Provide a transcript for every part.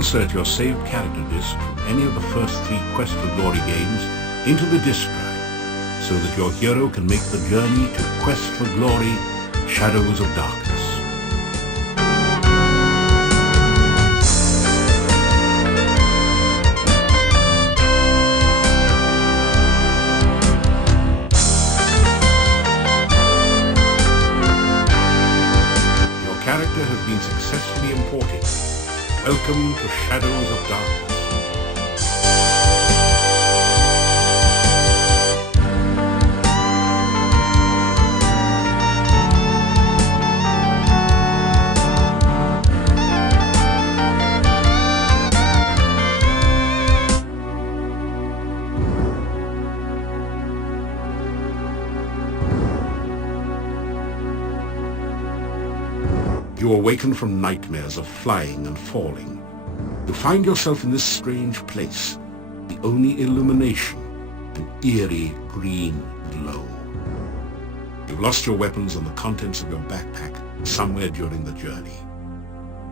insert your saved character disc from any of the first 3 Quest for Glory games into the disk drive, so that your hero can make the journey to Quest for Glory, Shadows of Darkness. Character has been successfully imported. Welcome to Shadows of Darkness. You awaken from nightmares of flying and falling. You find yourself in this strange place, the only illumination, an eerie green glow. You've lost your weapons and the contents of your backpack somewhere during the journey.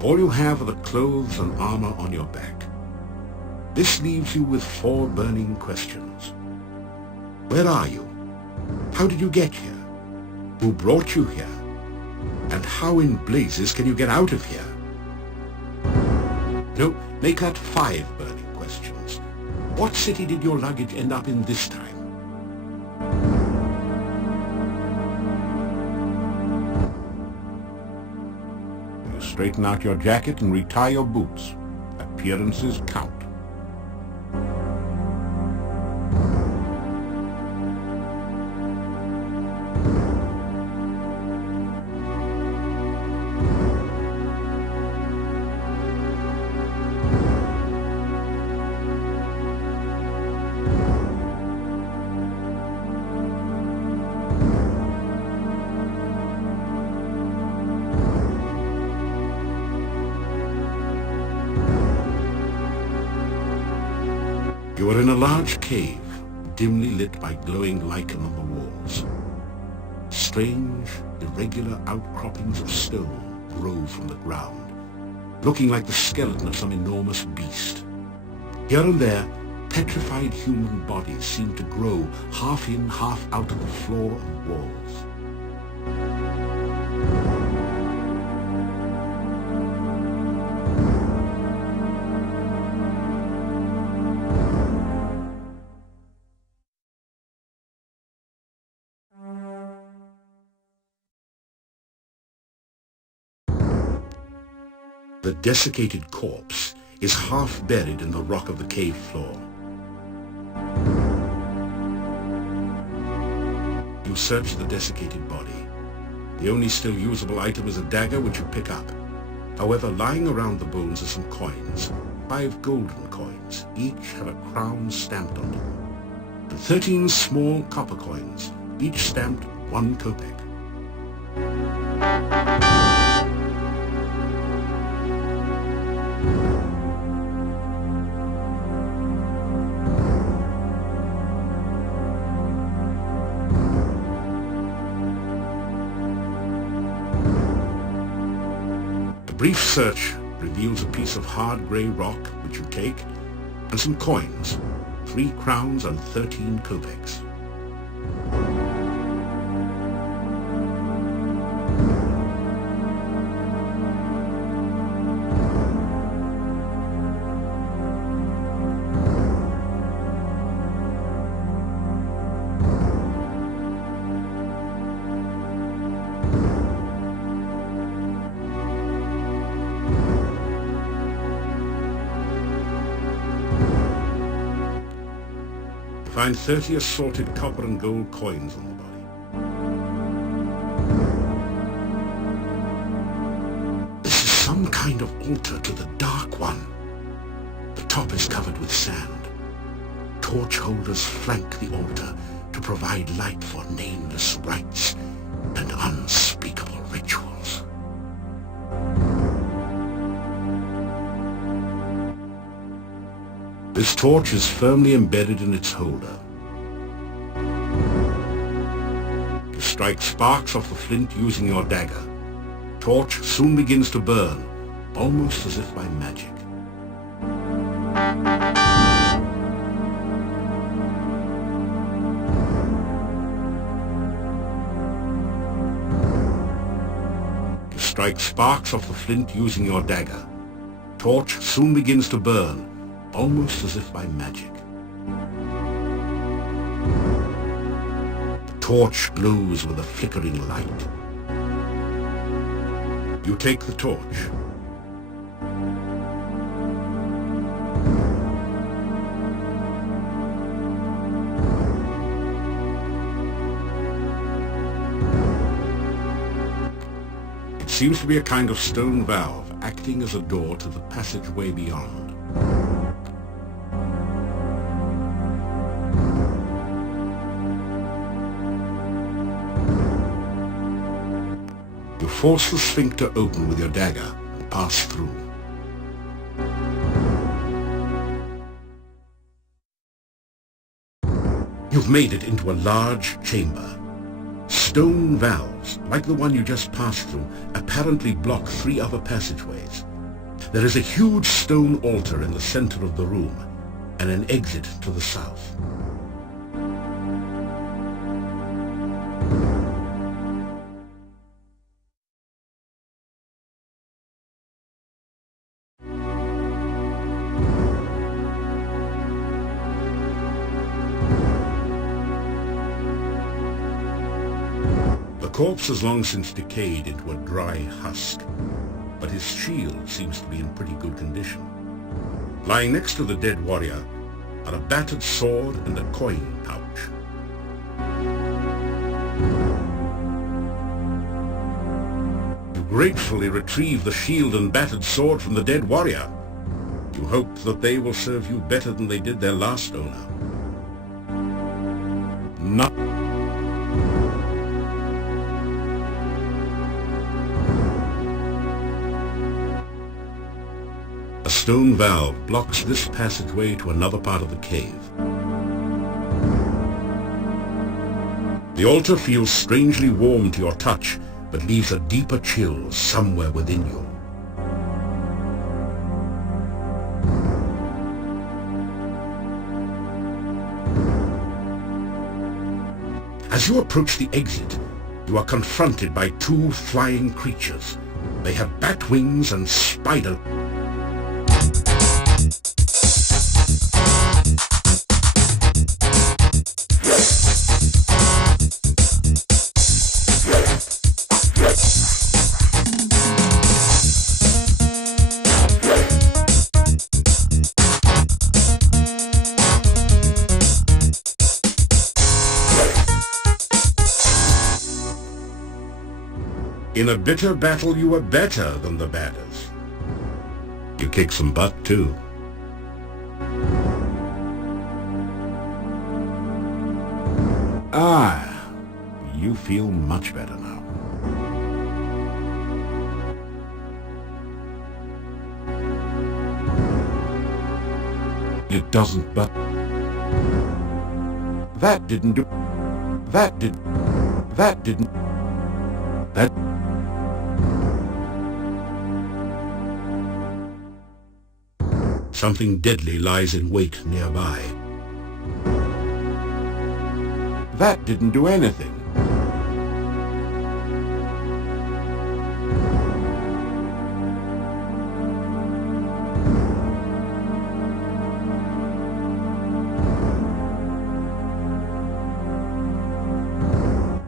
All you have are the clothes and armor on your back. This leaves you with 4 burning questions. Where are you? How did you get here? Who brought you here? And how in blazes can you get out of here? No, make that 5 burning questions. What city did your luggage end up in this time? You straighten out your jacket and retie your boots. Appearances count. You are in a large cave, dimly lit by glowing lichen on the walls. Strange, irregular outcroppings of stone grow from the ground, looking like the skeleton of some enormous beast. Here and there, petrified human bodies seem to grow half in, half out of the floor and walls. The desiccated corpse is half buried in the rock of the cave floor. You search the desiccated body. The only still usable item is a dagger which you pick up. However, lying around the bones are some coins, 5 golden coins. Each have a crown stamped onto them, and 13 small copper coins, each stamped 1 kopeck. A brief search reveals a piece of hard grey rock which you take, and some coins, 3 crowns and 13 kopecks. Find 30 assorted copper and gold coins on the body. This is some kind of altar to the Dark One. The top is covered with sand. Torch holders flank the altar to provide light for nameless rites and unspeakable rituals. This torch is firmly embedded in its holder. You strike sparks off the flint using your dagger. Torch soon begins to burn, almost as if by magic. strike sparks off the flint using your dagger. Torch soon begins to burn, almost as if by magic. The torch glows with a flickering light. You take the torch. It seems to be a kind of stone valve, acting as a door to the passageway beyond. You force the sphincter open with your dagger and pass through. You've made it into a large chamber. Stone valves, like the one you just passed through, apparently block 3 other passageways. There is a huge stone altar in the center of the room, and an exit to the south. The corpse has long since decayed into a dry husk, but his shield seems to be in pretty good condition. Lying next to the dead warrior are a battered sword and a coin pouch. You gratefully retrieve the shield and battered sword from the dead warrior. You hope that they will serve you better than they did their last owner. Not A stone valve blocks this passageway to another part of the cave. The altar feels strangely warm to your touch, but leaves a deeper chill somewhere within you. As you approach the exit, you are confronted by 2 flying creatures. They have bat wings and spider. In a bitter battle, you were better than the badders. You kick some butt, too. Ah, you feel much better now. It doesn't, but... That didn't do... That didn't... That didn't... That... Something deadly lies in wait nearby. That didn't do anything.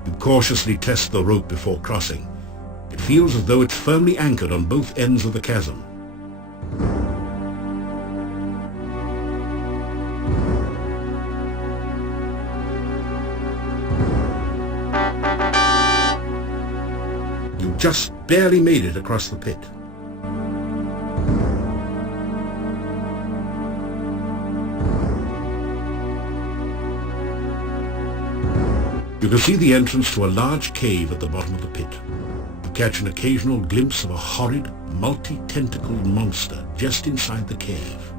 You cautiously test the rope before crossing. It feels as though it's firmly anchored on both ends of the chasm. Just barely made it across the pit. You can see the entrance to a large cave at the bottom of the pit. You catch an occasional glimpse of a horrid, multi-tentacled monster just inside the cave.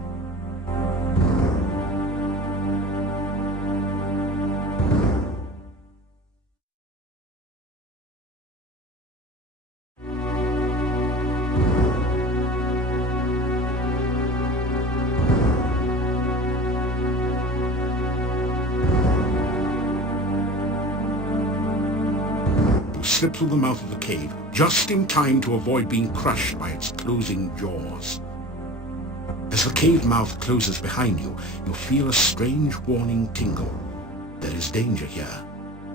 you slip through the mouth of the cave, just in time to avoid being crushed by its closing jaws. As the cave mouth closes behind you, you feel a strange warning tingle. There is danger here,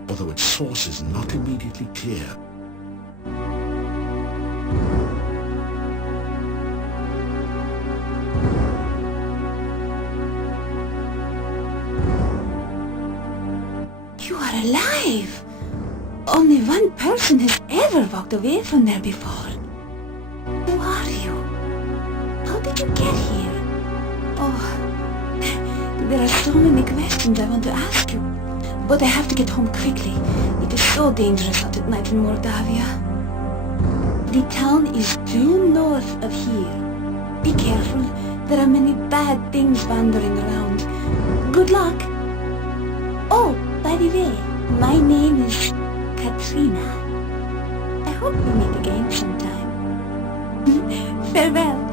although its source is not immediately clear. You are alive! Only one person has ever walked away from there before. Who are you? How did you get here? Oh, there are so many questions I want to ask you, but I have to get home quickly. It is so dangerous out at night in Mordavia. The town is due north of here. Be careful, there are many bad things wandering around. Good luck! Oh, by the way, my name is Katrina. I hope we meet again sometime. Farewell.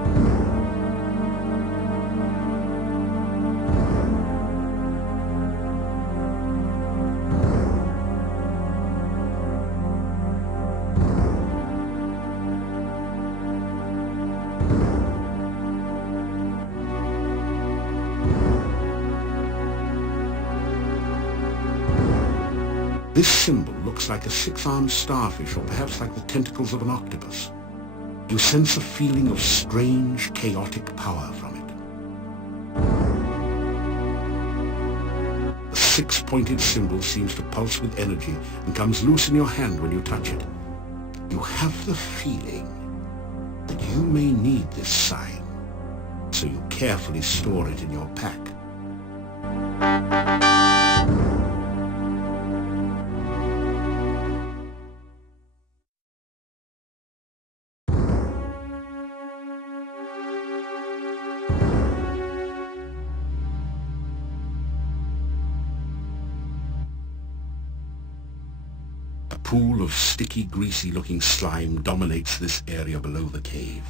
This symbol looks like a six-armed starfish, or perhaps like the tentacles of an octopus. You sense a feeling of strange, chaotic power from it. The six-pointed symbol seems to pulse with energy and comes loose in your hand when you touch it. You have the feeling that you may need this sign, so you carefully store it in your pack. A pool of sticky, greasy-looking slime dominates this area below the cave.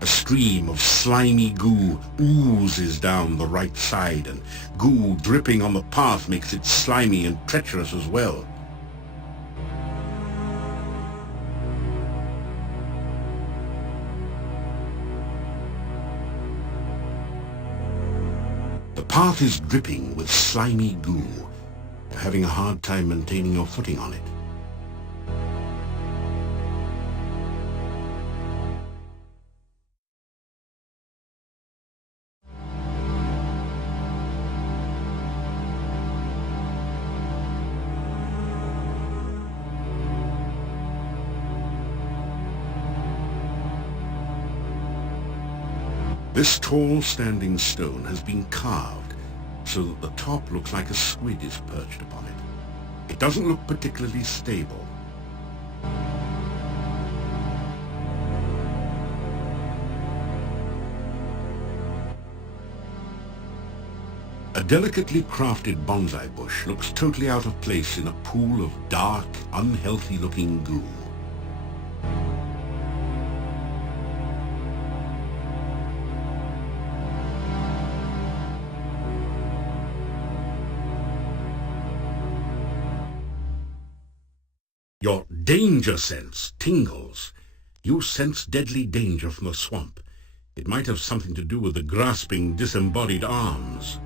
A stream of slimy goo oozes down the right side, and goo dripping on the path makes it slimy and treacherous as well. The path is dripping with slimy goo. You're having a hard time maintaining your footing on it. This tall standing stone has been carved so that the top looks like a squid is perched upon it. It doesn't look particularly stable. A delicately crafted bonsai bush looks totally out of place in a pool of dark, unhealthy-looking goo. Your danger sense tingles. You sense deadly danger from the swamp. It might have something to do with the grasping, disembodied arms.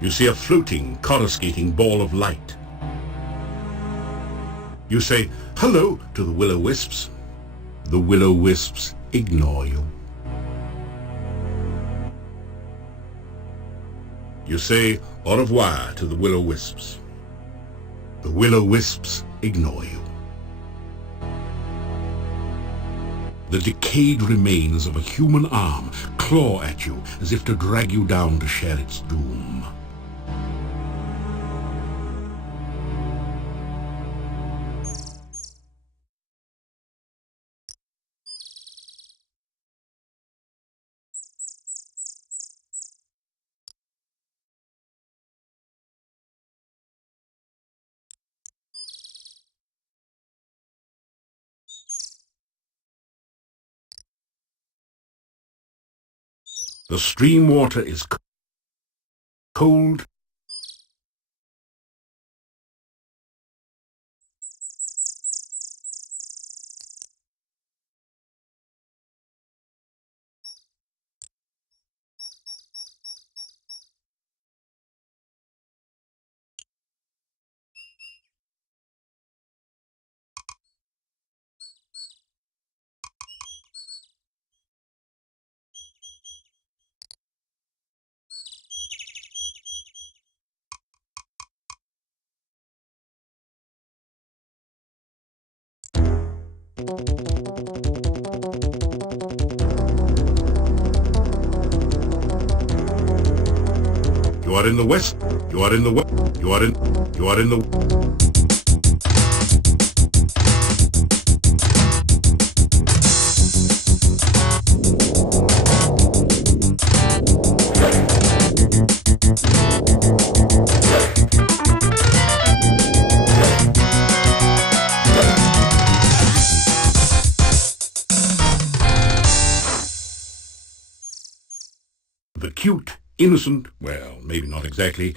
You see a floating, coruscating ball of light. You say, "Hello," to the will-o'-wisps. The will-o'-wisps ignore you. You say au revoir to the will-o'-wisps. The will-o'-wisps ignore you. The decayed remains of a human arm claw at you as if to drag you down to share its doom. The stream water is cold You are in the west. You are in the west. You are in the... The cute, innocent, well, maybe not exactly,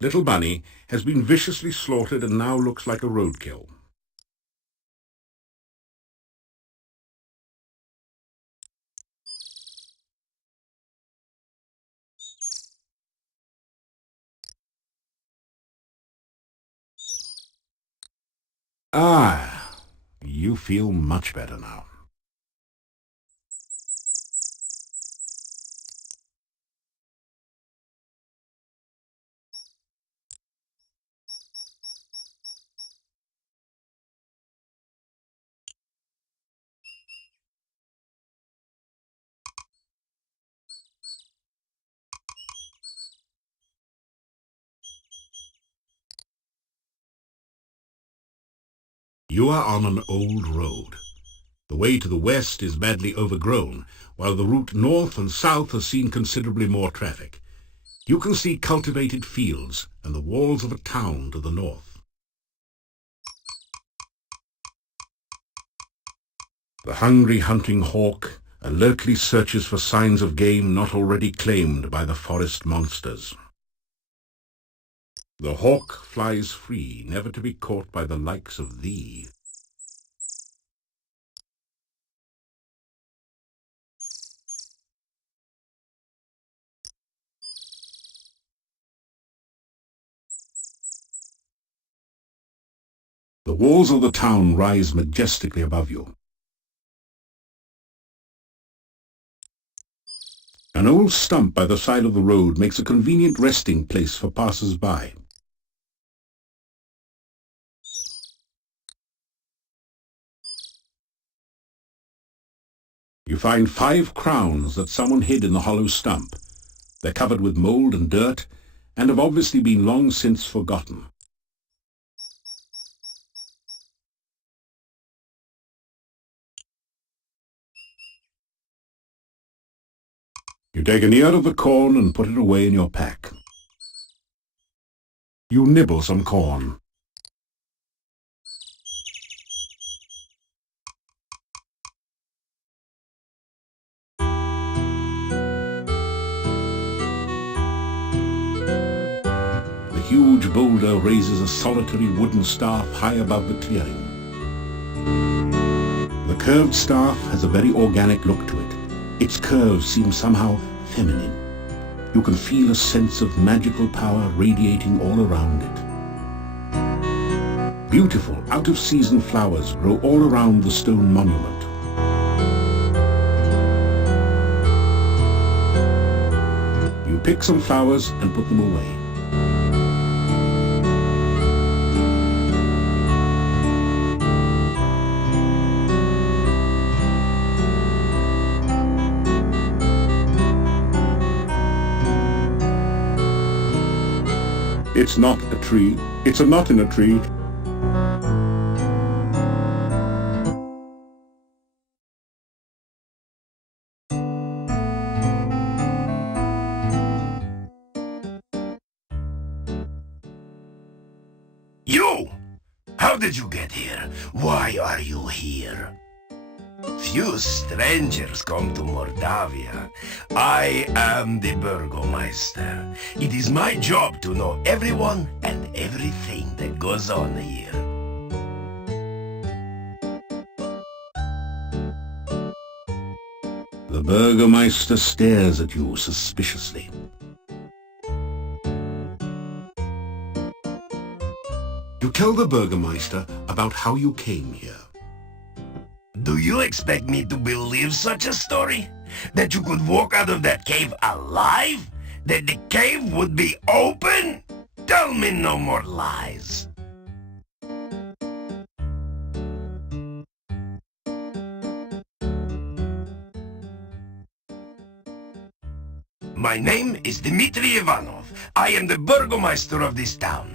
little bunny has been viciously slaughtered and now looks like a roadkill. Ah, you feel much better now. You are on an old road. The way to the west is badly overgrown, while the route north and south has seen considerably more traffic. You can see cultivated fields and the walls of a town to the north. The hungry hunting hawk alertly searches for signs of game not already claimed by the forest monsters. The hawk flies free, never to be caught by the likes of thee. The walls of the town rise majestically above you. An old stump by the side of the road makes a convenient resting place for passers-by. You find 5 crowns that someone hid in the hollow stump. They're covered with mold and dirt, and have obviously been long since forgotten. You take an ear of the corn and put it away in your pack. You nibble some corn. The huge boulder raises a solitary wooden staff high above the clearing. The curved staff has a very organic look to it. Its curves seem somehow feminine. You can feel a sense of magical power radiating all around it. Beautiful, out-of-season flowers grow all around the stone monument. You pick some flowers and put them away. It's not a tree. It's a knot in a tree. You! How did you get here? Why are you here? Few strangers come to Mordavia. I am the Burgermeister. It is my job to know everyone and everything that goes on here. The Burgermeister stares at you suspiciously. You tell the Burgermeister about how you came here. Do you expect me to believe such a story? That you could walk out of that cave alive? That the cave would be open? Tell me no more lies. My name is Dmitri Ivanov. I am the Burgermeister of this town.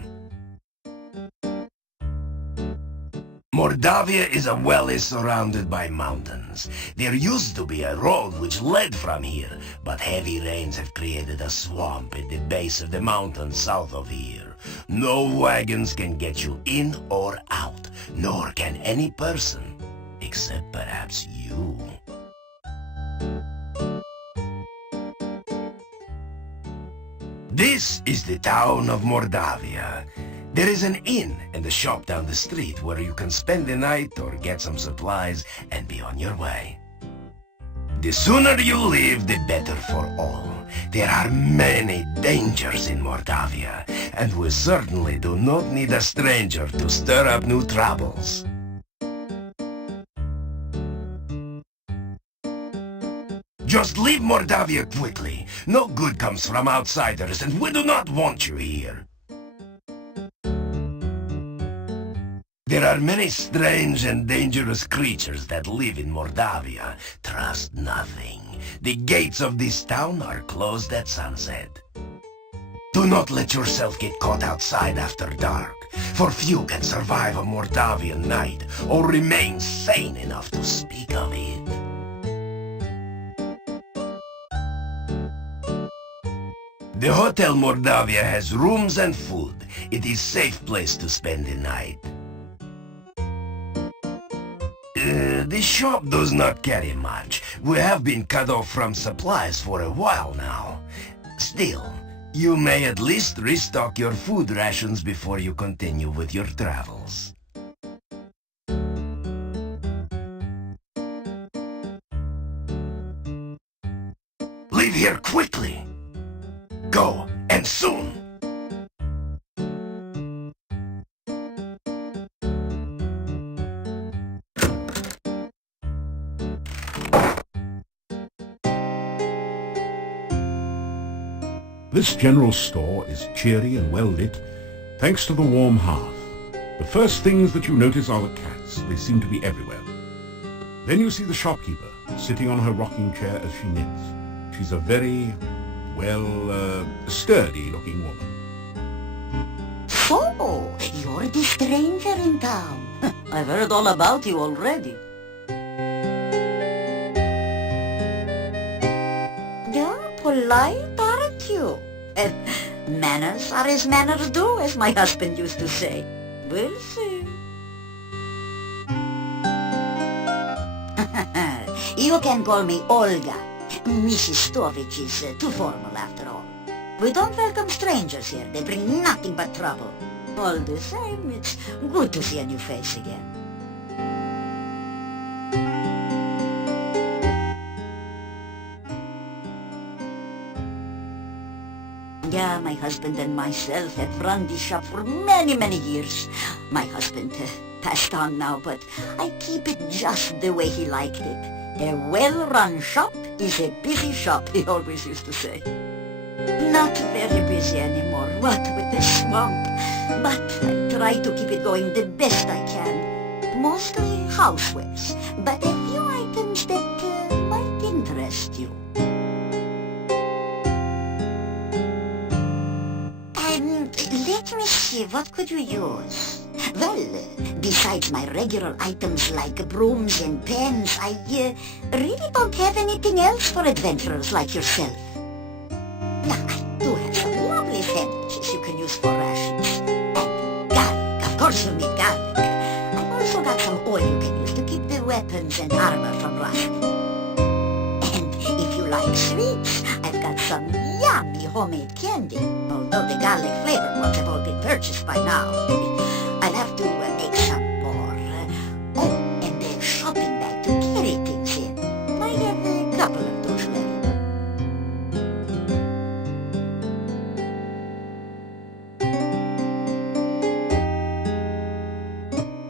Mordavia is a valley surrounded by mountains. There used to be a road which led from here, but heavy rains have created a swamp at the base of the mountain south of here. No wagons can get you in or out, nor can any person, except perhaps you. This is the town of Mordavia. There is an inn and a shop down the street where you can spend the night or get some supplies and be on your way. The sooner you leave, the better for all. There are many dangers in Mordavia, and we certainly do not need a stranger to stir up new troubles. Just leave Mordavia quickly. No good comes from outsiders, and we do not want you here. There are many strange and dangerous creatures that live in Mordavia. Trust nothing. The gates of this town are closed at sunset. Do not let yourself get caught outside after dark, for few can survive a Mordavian night or remain sane enough to speak of it. The Hotel Mordavia has rooms and food. It is a safe place to spend the night. The shop does not carry much. We have been cut off from supplies for a while now. Still, you may at least restock your food rations before you continue with your travels. Leave here quickly! Go, and soon! This general store is cheery and well lit, thanks to the warm hearth. The first things that you notice are the cats. They seem to be everywhere. Then you see the shopkeeper, sitting on her rocking chair as she knits. She's a very, sturdy-looking woman. So, you're the stranger in town. I've heard all about you already. You're polite, aren't you? Manners are as manners do, as my husband used to say. We'll see. You can call me Olga. Mrs. Storage is too formal after all. We don't welcome strangers here. They bring nothing but trouble. All the same, it's good to see a new face again. Yeah, my husband and myself have run this shop for many, many years. My husband passed on now, but I keep it just the way he liked it. A well-run shop is a busy shop, he always used to say. Not very busy anymore, what with the swamp. But I try to keep it going the best I can. Mostly housewares, but a few items that might interest you. Let me see, what could you use? Well, besides my regular items like brooms and pens, I really don't have anything else for adventurers like yourself. Now, I do have some lovely sandwiches you can use for rations. And garlic, of course you'll need garlic. I've also got some oil you can use to keep the weapons and armor from rusting. And if you like sweets, I've got some yummy homemade candy, although the garlic flavored ones have all been purchased by now. I'll have to make some more. Oh, and a shopping bag to carry things in. I have a couple of those left.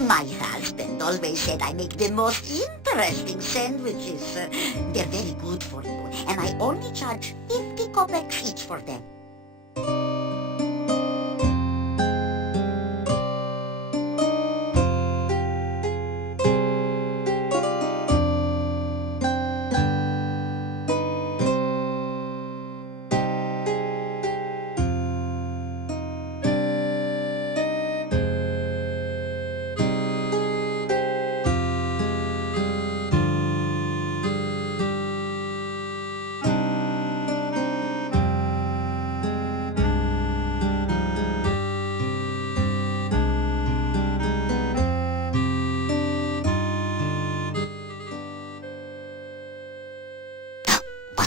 My husband always said I make the most interesting sandwiches. They're very good for you, and I only charge 50 kopecks each for them.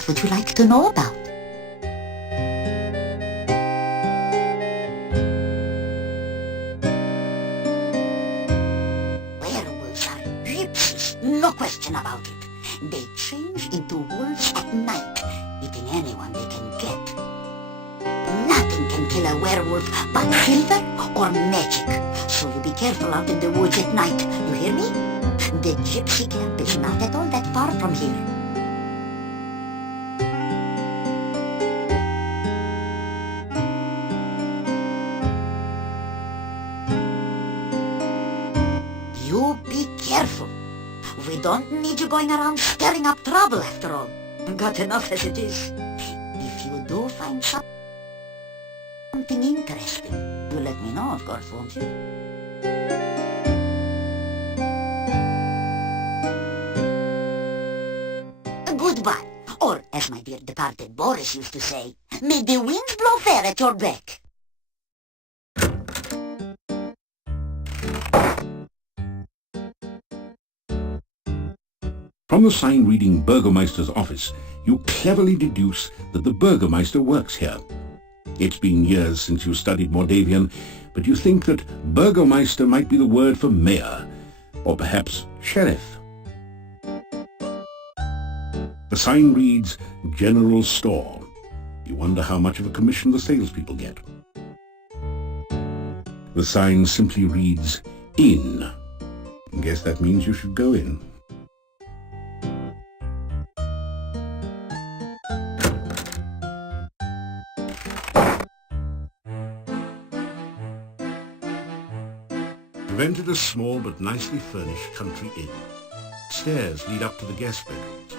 What would you like to know about? Werewolves are gypsies, no question about it. They change into wolves at night, eating anyone they can get. Nothing can kill a werewolf but silver or magic, so you be careful out in the woods at night, you hear me? The gypsy camp is not at all that far from here. You be careful. We don't need you going around stirring up trouble after all. Got enough as it is. If you do find something interesting, you let me know, of course, won't you? Goodbye. Or, as my dear departed Boris used to say, may the winds blow fair at your back. From the sign reading Burgermeister's office, you cleverly deduce that the Burgermeister works here. It's been years since you studied Mordavian, but you think that Burgermeister might be the word for mayor, or perhaps sheriff. The sign reads General Store. You wonder how much of a commission the salespeople get. The sign simply reads Inn. Guess that means you should go in. You've entered a small but nicely furnished country inn. Stairs lead up to the guest bedrooms.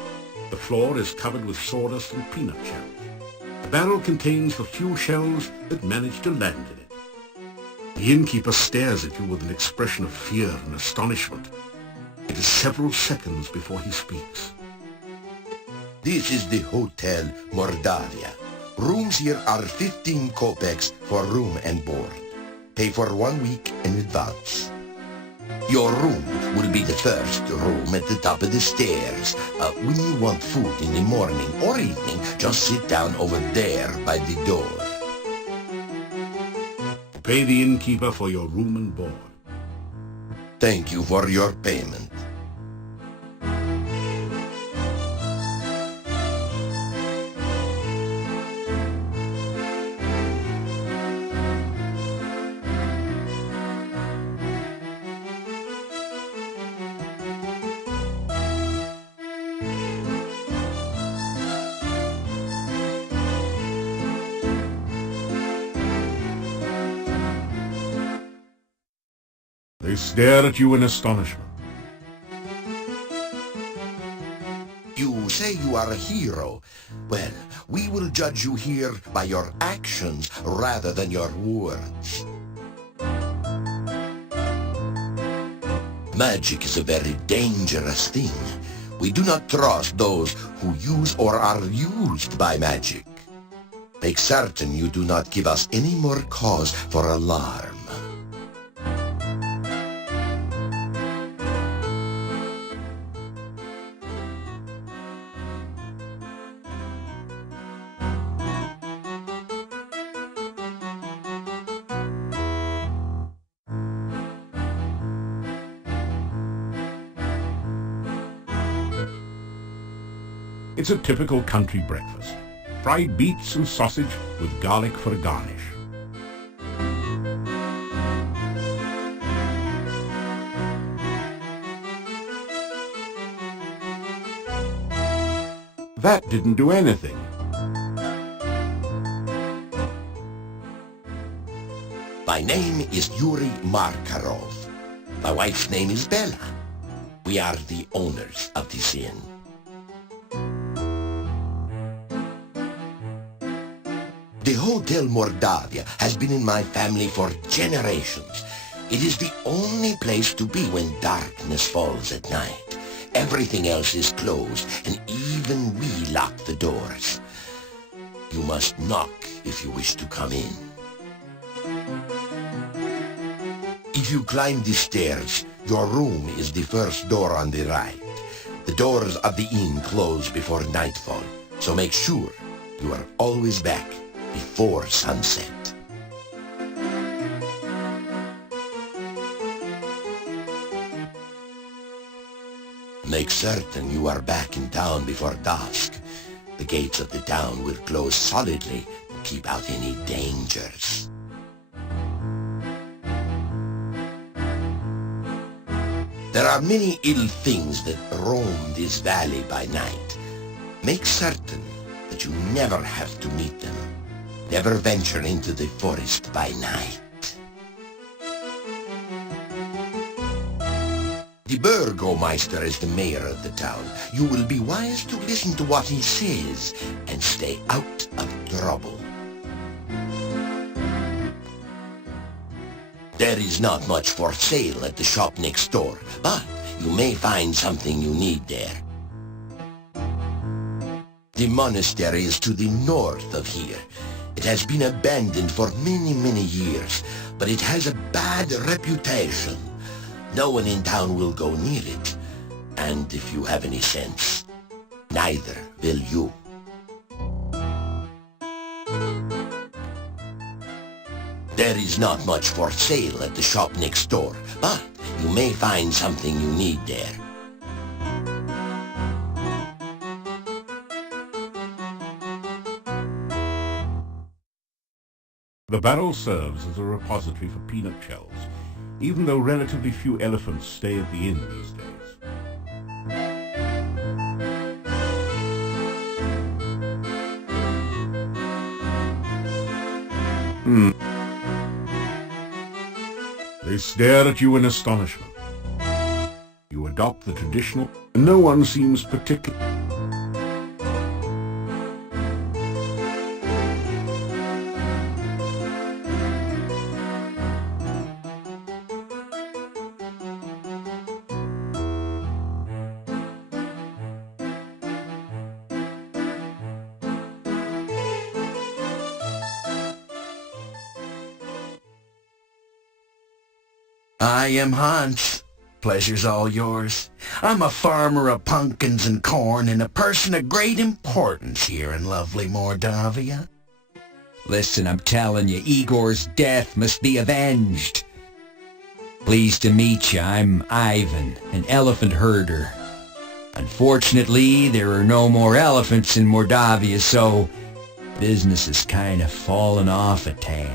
The floor is covered with sawdust and peanut shells. The barrel contains the few shells that manage to land in it. The innkeeper stares at you with an expression of fear and astonishment. It is several seconds before he speaks. This is the Hotel Mordavia. Rooms here are 15 kopecks for room and board. Pay for 1 week in advance. Your room will be the first room at the top of the stairs. When you want food in the morning or evening, just sit down over there by the door. Pay the innkeeper for your room and board. Thank you for your payment. They stare at you in astonishment. You say you are a hero. Well, we will judge you here by your actions rather than your words. Magic is a very dangerous thing. We do not trust those who use or are used by magic. Make certain you do not give us any more cause for alarm. It's a typical country breakfast. Fried beets and sausage with garlic for a garnish. That didn't do anything. My name is Yuri Markarov. My wife's name is Bella. We are the owners of this inn. The Hotel Mordavia has been in my family for generations. It is the only place to be when darkness falls at night. Everything else is closed, and even we lock the doors. You must knock if you wish to come in. If you climb the stairs, your room is the first door on the right. The doors of the inn close before nightfall. So make sure you are always back before sunset. Make certain you are back in town before dusk. The gates of the town will close solidly to keep out any dangers. There are many ill things that roam this valley by night. Make certain that you never have to meet them. Never venture into the forest by night. The Burgermeister is the mayor of the town. You will be wise to listen to what he says and stay out of trouble. There is not much for sale at the shop next door, but you may find something you need there. The monastery is to the north of here. It has been abandoned for many, many years, but it has a bad reputation. No one in town will go near it, and if you have any sense, neither will you. There is not much for sale at the shop next door, but you may find something you need there. The barrel serves as a repository for peanut shells, even though relatively few elephants stay at the inn these days. They stare at you in astonishment. You adopt the traditional, and no one seems particular. I am Hans. Pleasure's all yours. I'm a farmer of pumpkins and corn and a person of great importance here in lovely Mordavia. Listen, I'm telling you, Igor's death must be avenged. Pleased to meet you. I'm Ivan, an elephant herder. Unfortunately, there are no more elephants in Mordavia, so business has kind of fallen off a tad.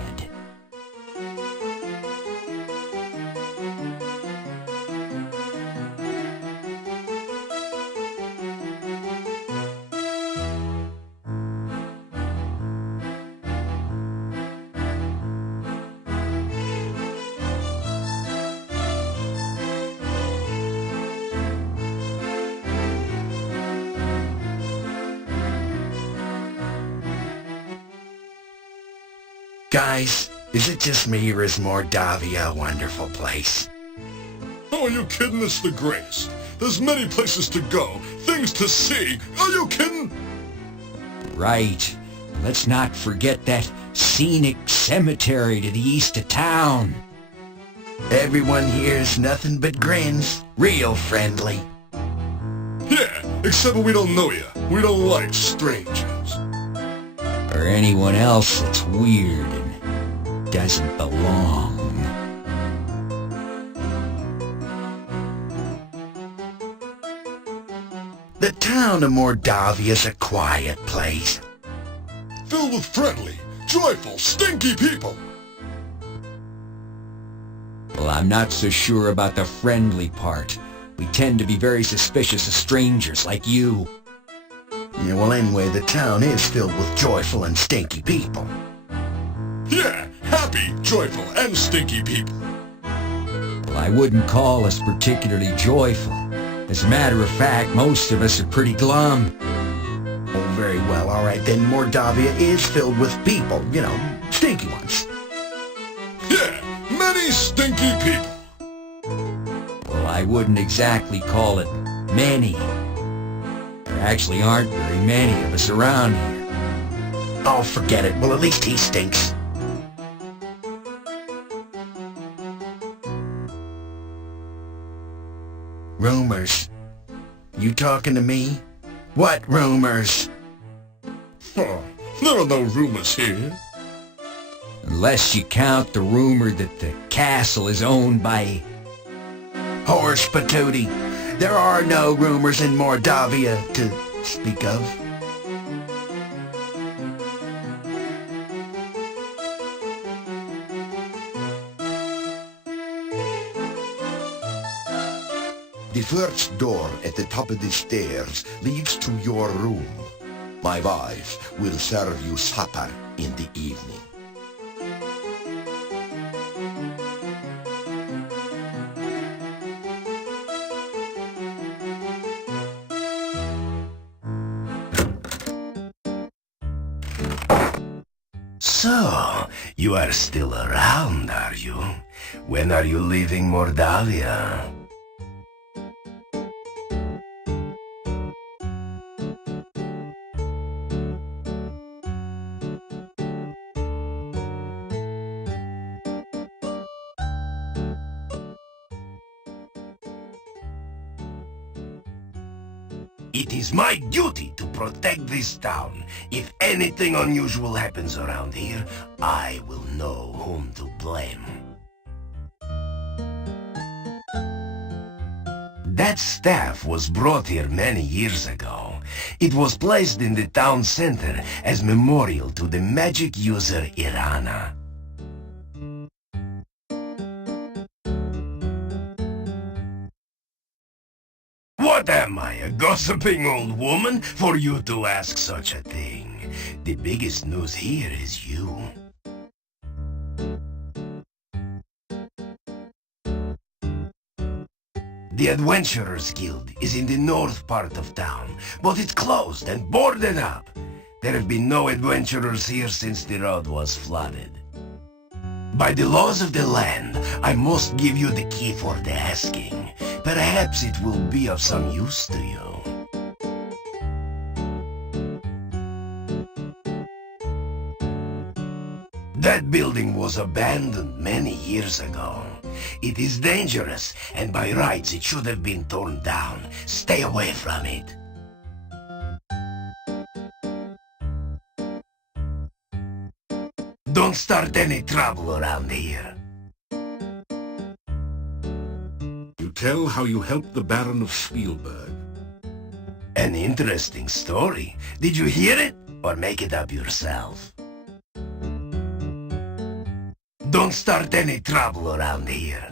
Guys, is it just me or is Mordavia a wonderful place? Oh, are you kidding? It's the greatest. There's many places to go, things to see. Are you kidding? Right. Let's not forget that scenic cemetery to the east of town. Everyone here's nothing but grins. Real friendly. Yeah, except when we don't know you. We don't like strangers. Or anyone else that's weird and doesn't belong. The town of Mordavia's a quiet place. Filled with friendly, joyful, stinky people. Well, I'm not so sure about the friendly part. We tend to be very suspicious of strangers like you. Yeah, well, anyway, the town is filled with joyful and stinky people. Yeah, happy, joyful, and stinky people. Well, I wouldn't call us particularly joyful. As a matter of fact, most of us are pretty glum. Oh, very well, all right, then Mordavia is filled with people, you know, stinky ones. Yeah, many stinky people. Well, I wouldn't exactly call it many. There actually aren't very many of us around here. Oh, forget it. Well, at least he stinks. Rumors. You talking to me? What rumors? are no rumors here. Unless you count the rumor that the castle is owned by... Horse patootie. There are no rumors in Mordavia to speak of. The first door at the top of the stairs leads to your room. My wife will serve you supper in the evening. So, you are still around, are you? When are you leaving Mordavia? It is my duty to protect this town. If anything unusual happens around here, I will know whom to blame. That staff was brought here many years ago. It was placed in the town center as memorial to the magic user Irana. What am I, a gossiping old woman, for you to ask such a thing? The biggest news here is you. The Adventurers Guild is in the north part of town, but it's closed and boarded up. There have been no adventurers here since the road was flooded. By the laws of the land, I must give you the key for the asking. Perhaps it will be of some use to you. That building was abandoned many years ago. It is dangerous, and by rights it should have been torn down. Stay away from it. Don't start any trouble around here. You tell how you helped the Baron of Spielberg. An interesting story. Did you hear it, or make it up yourself? Don't start any trouble around here.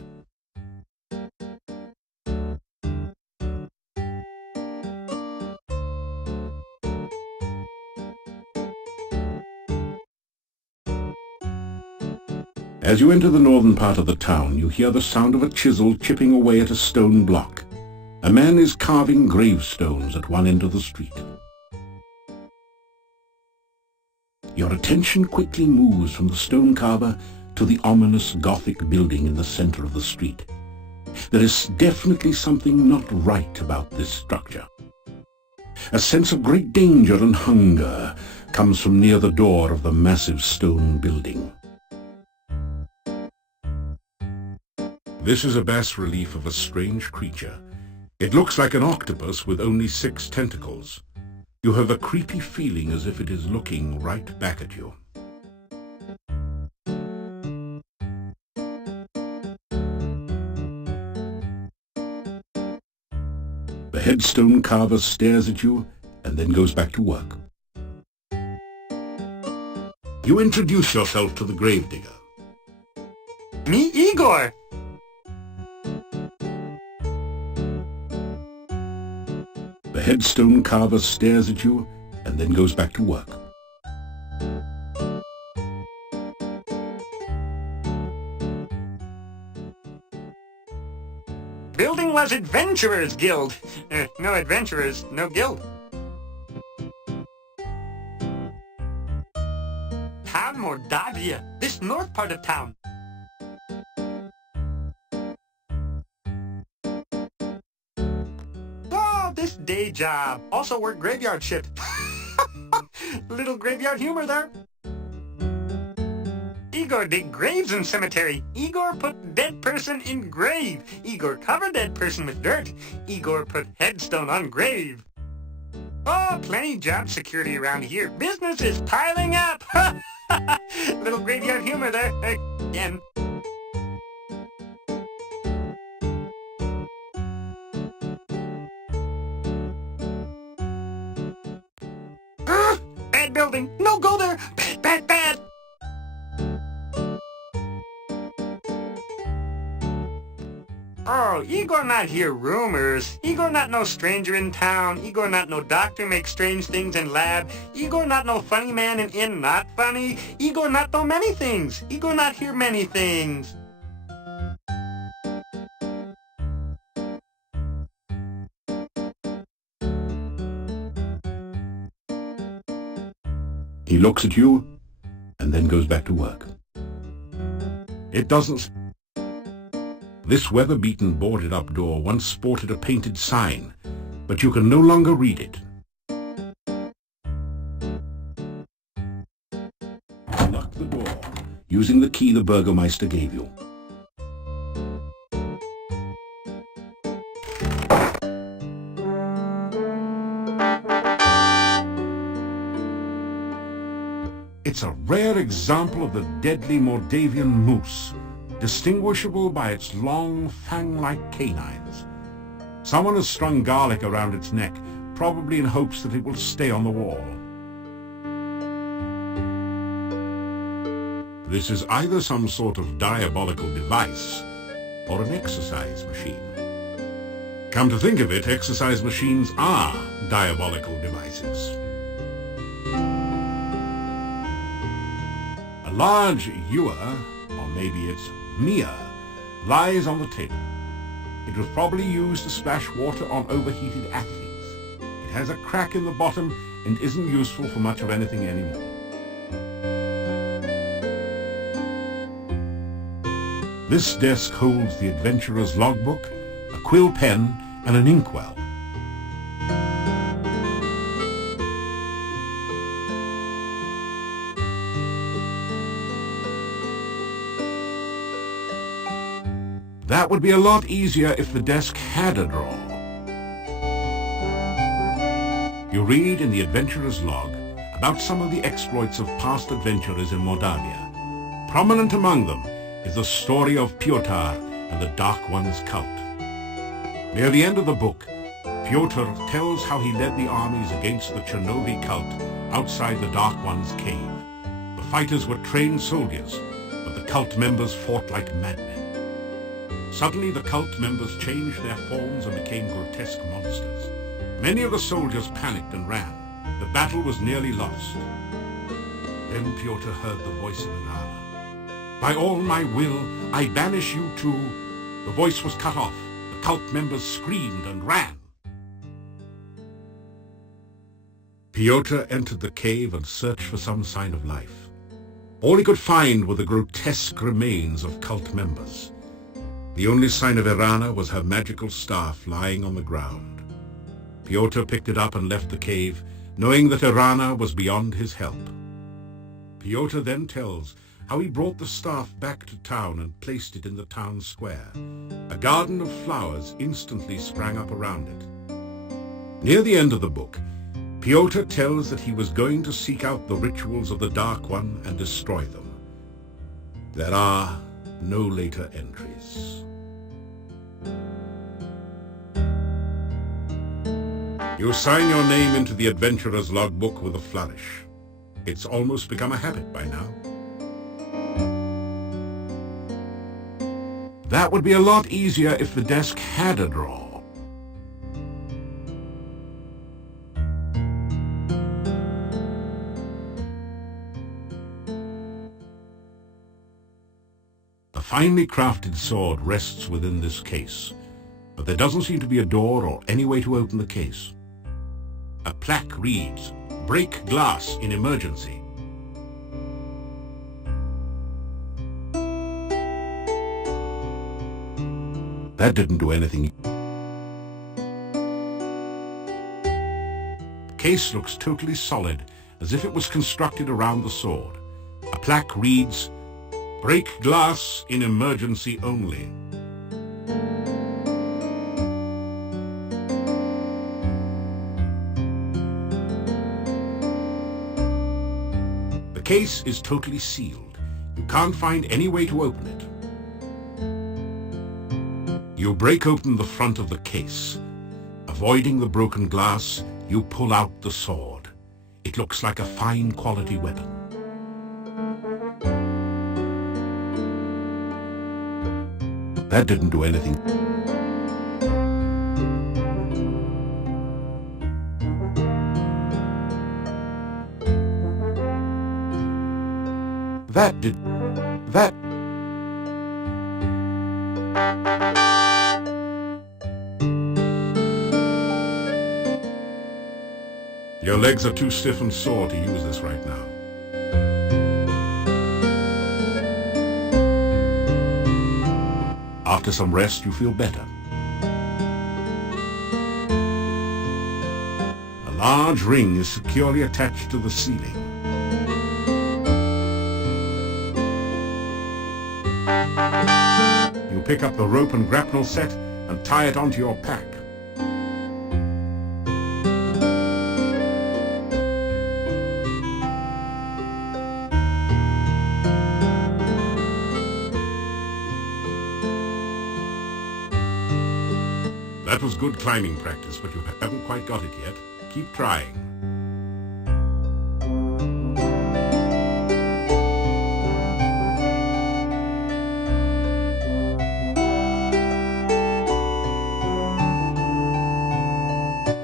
As you enter the northern part of the town, you hear the sound of a chisel chipping away at a stone block. A man is carving gravestones at one end of the street. Your attention quickly moves from the stone carver to the ominous Gothic building in the center of the street. There is definitely something not right about this structure. A sense of great danger and hunger comes from near the door of the massive stone building. This is a bas-relief of a strange creature. It looks like an octopus with only 6 tentacles. You have a creepy feeling as if it is looking right back at you. The headstone carver stares at you and then goes back to work. You introduce yourself to the gravedigger. Me, Igor! The headstone carver stares at you and then goes back to work. Building was Adventurers Guild. No adventurers, no guild. Town Mordavia, this north part of town. This day job. Also work graveyard shift. Little graveyard humor there. Igor dig graves in cemetery. Igor put dead person in grave. Igor cover dead person with dirt. Igor put headstone on grave. Oh, plenty job security around here. Business is piling up. Little graveyard humor there. Again. Bad building. No, go there. Bad, bad, bad. Oh, Igor not hear rumors. Igor not no stranger in town. Igor not no doctor make strange things in lab. Igor not no funny man in inn not funny. Igor not know many things. Igor not hear many things. He looks at you and then goes back to work. It doesn't... This weather-beaten boarded-up door once sported a painted sign, but you can no longer read it. Unlock the door using the key the Burgermeister gave you. It's a rare example of the deadly Mordavian moose, distinguishable by its long, fang-like canines. Someone has strung garlic around its neck, probably in hopes that it will stay on the wall. This is either some sort of diabolical device or an exercise machine. Come to think of it, exercise machines are diabolical devices. A large ewer, or maybe it's Mia, lies on the table. It was probably used to splash water on overheated athletes. It has a crack in the bottom and isn't useful for much of anything anymore. This desk holds the adventurer's logbook, a quill pen, and an inkwell. That would be a lot easier if the desk had a drawer. You read in the adventurer's log about some of the exploits of past adventurers in Mordavia. Prominent among them is the story of Pyotr and the Dark One's cult. Near the end of the book, Pyotr tells how he led the armies against the Ch.1 cult outside the Dark One's cave. The fighters were trained soldiers, but the cult members fought like madmen. Suddenly the cult members changed their forms and became grotesque monsters. Many of the soldiers panicked and ran. The battle was nearly lost. Then Pyotr heard the voice of Irana. "By all my will, I banish you too." The voice was cut off. The cult members screamed and ran. Pyotr entered the cave and searched for some sign of life. All he could find were the grotesque remains of cult members. The only sign of Irana was her magical staff lying on the ground. Pyotr picked it up and left the cave, knowing that Irana was beyond his help. Pyotr then tells how he brought the staff back to town and placed it in the town square. A garden of flowers instantly sprang up around it. Near the end of the book, Pyotr tells that he was going to seek out the rituals of the Dark One and destroy them. There are no later entries. You sign your name into the adventurer's logbook with a flourish. It's almost become a habit by now. That would be a lot easier if the desk had a drawer. The finely crafted sword rests within this case, but there doesn't seem to be a door or any way to open the case. A plaque reads, "Break glass in emergency." That didn't do anything. The case looks totally solid, as if it was constructed around the sword. A plaque reads, "Break glass in emergency only." case is totally sealed. You can't find any way to open it. You break open the front of the case. Avoiding the broken glass, you pull out the sword. It looks like a fine quality weapon. That didn't do anything. That. Your legs are too stiff and sore to use this right now. After some rest, you feel better. A large ring is securely attached to the ceiling. You pick up the rope and grapnel set and tie it onto your pack. That was good climbing practice, but you haven't quite got it yet. Keep trying.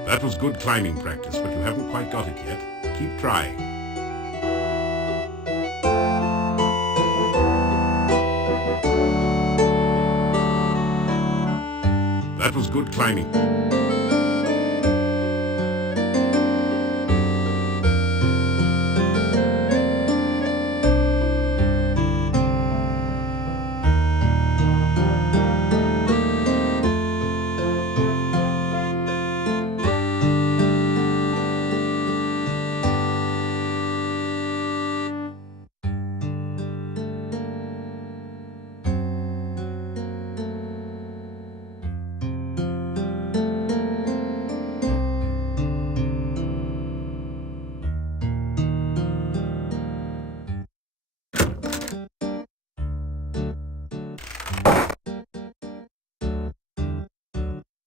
That was good climbing practice, but you haven't quite got it yet. Keep trying. That was good climbing.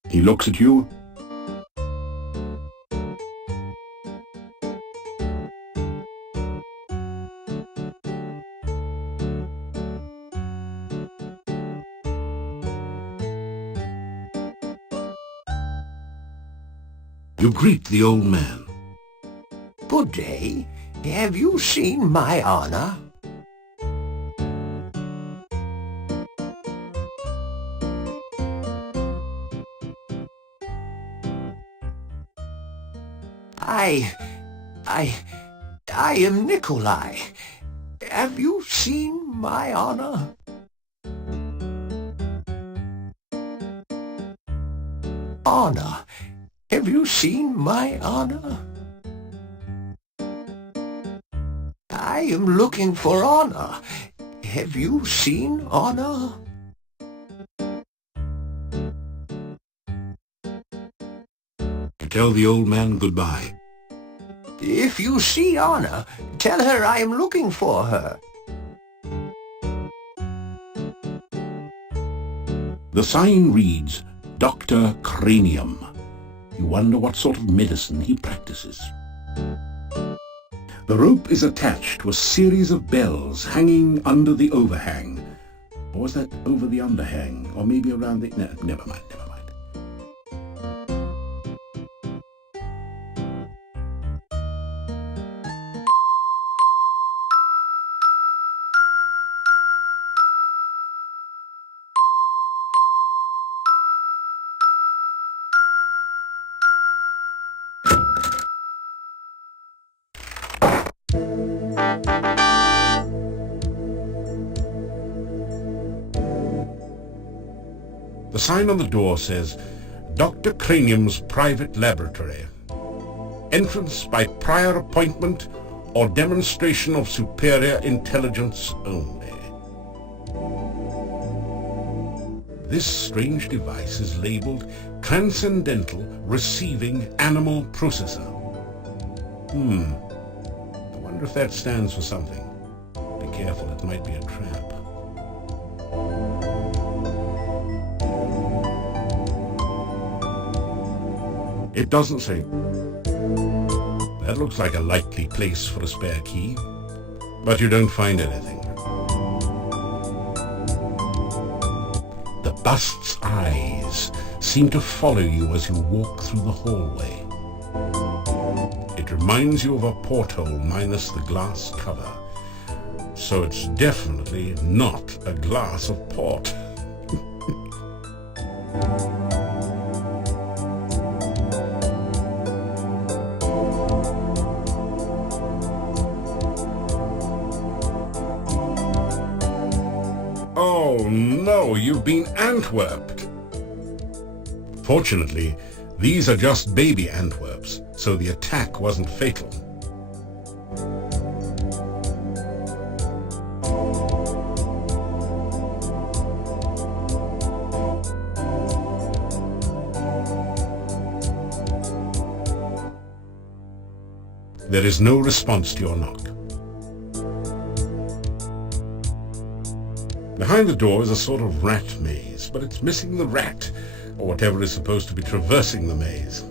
He looks at you. You greet the old man. Good day. Have you seen my honor? I am Nikolai. Have you seen my honor? Honor. Have you seen my honor? I am looking for honor. Have you seen honor? Tell the old man goodbye. If you see honor, tell her I am looking for her. The sign reads, Dr. Cranium. You wonder what sort of medicine he practices. The rope is attached to a series of bells hanging under the overhang. Or was that over the underhang? Or maybe around the... No, never mind. The sign on the door says, Dr. Cranium's Private Laboratory. Entrance by prior appointment or demonstration of superior intelligence only. This strange device is labeled Transcendental Receiving Animal Processor. I wonder wonder if that stands for something. Be careful, it might be a trap. It doesn't say. That looks like a likely place for a spare key, but you don't find anything. The bust's eyes seem to follow you as you walk through the hallway. It reminds you of a porthole minus the glass cover, so it's definitely not a glass of port. Oh no, you've been Antwerped! Fortunately, these are just baby Antwerps, so the attack wasn't fatal. There is no response to your knock. Behind the door is a sort of rat maze, but it's missing the rat, or whatever is supposed to be traversing the maze.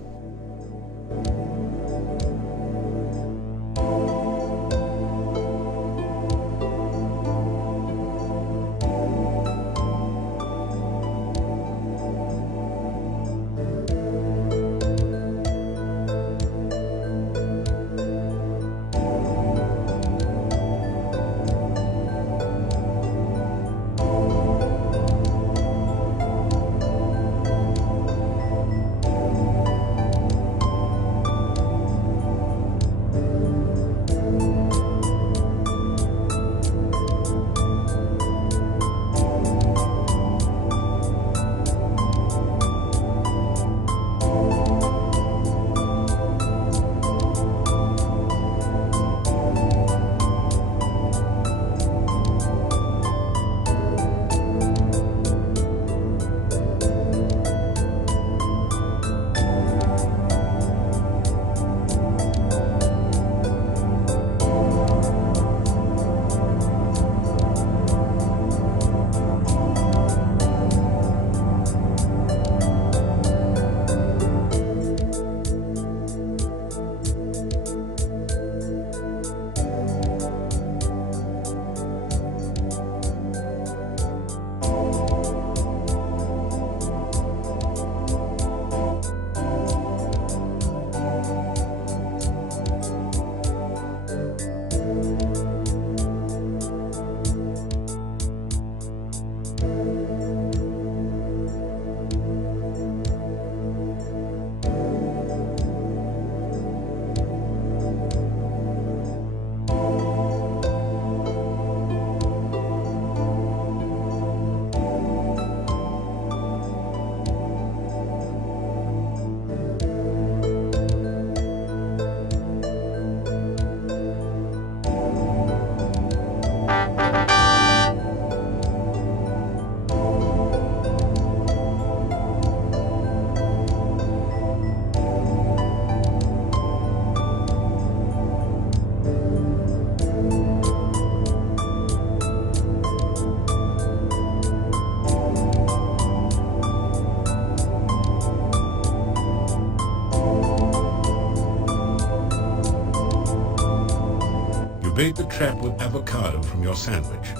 Bait the trap with avocado from your sandwich.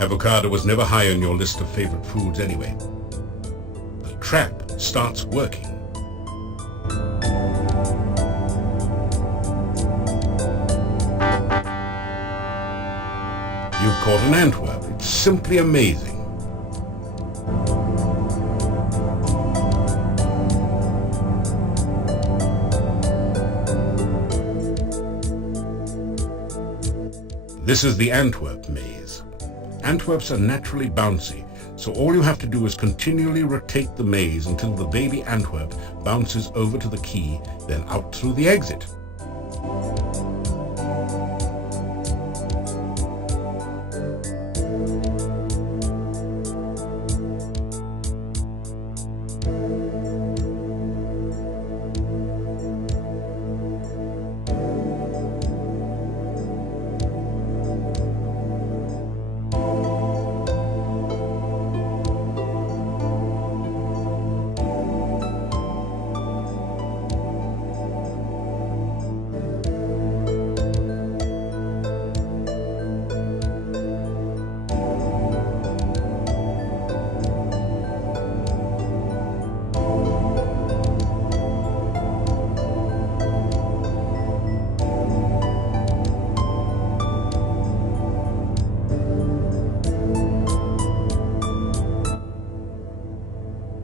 Avocado was never high on your list of favorite foods anyway. The trap starts working. You've caught an Antwerp. It's simply amazing. This is the Antwerp maze. Antwerps are naturally bouncy, so all you have to do is continually rotate the maze until the baby Antwerp bounces over to the key, then out through the exit.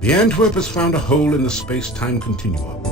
The Antwerp has found a hole in the space-time continuum.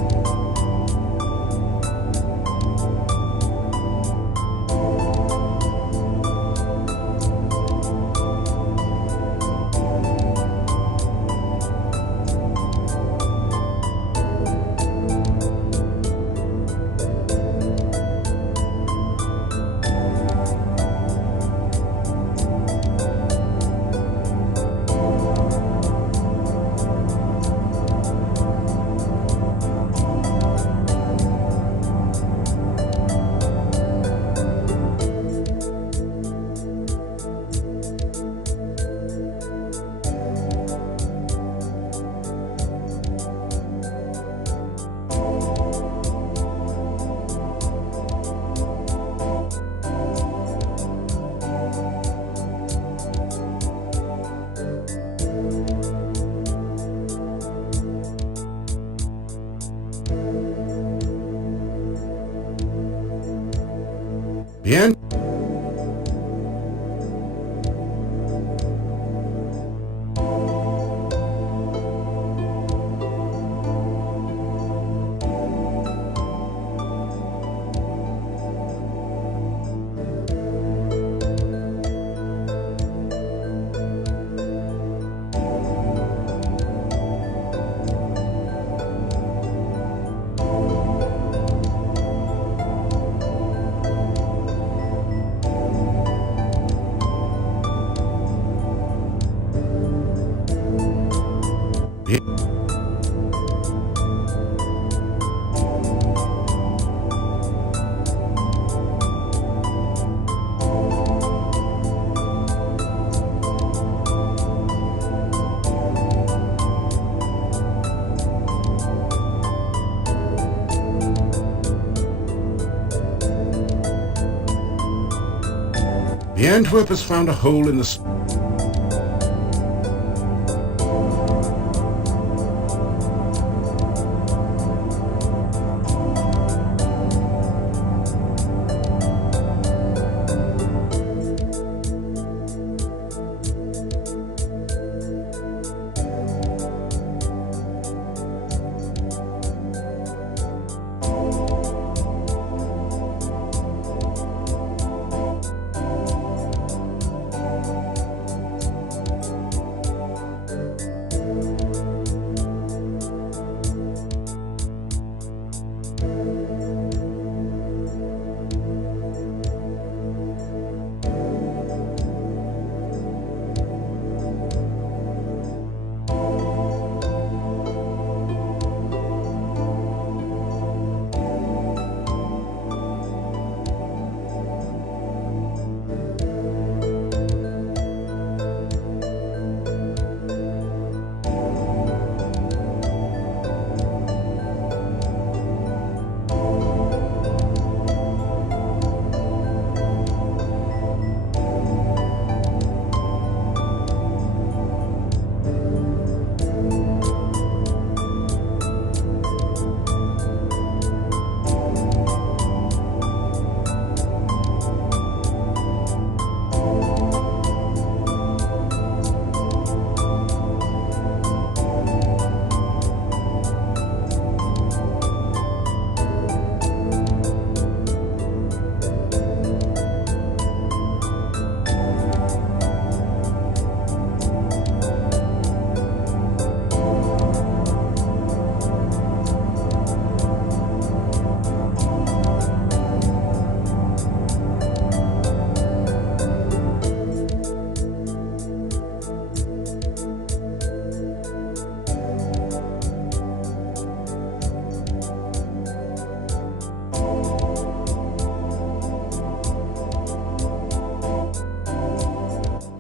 The Ant The Antwerp has found a hole in the...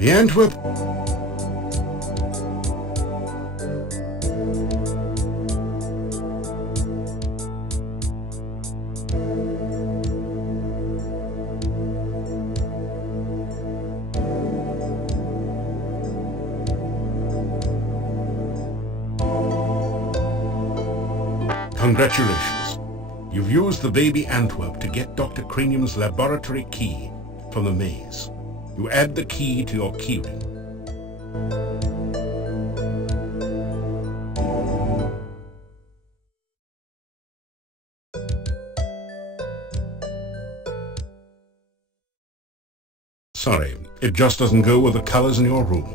The Antwerp... Congratulations. You've used the baby Antwerp to get Dr. Cranium's laboratory key from the maze. You add the key to your keyring. Sorry, it just doesn't go with the colors in your room.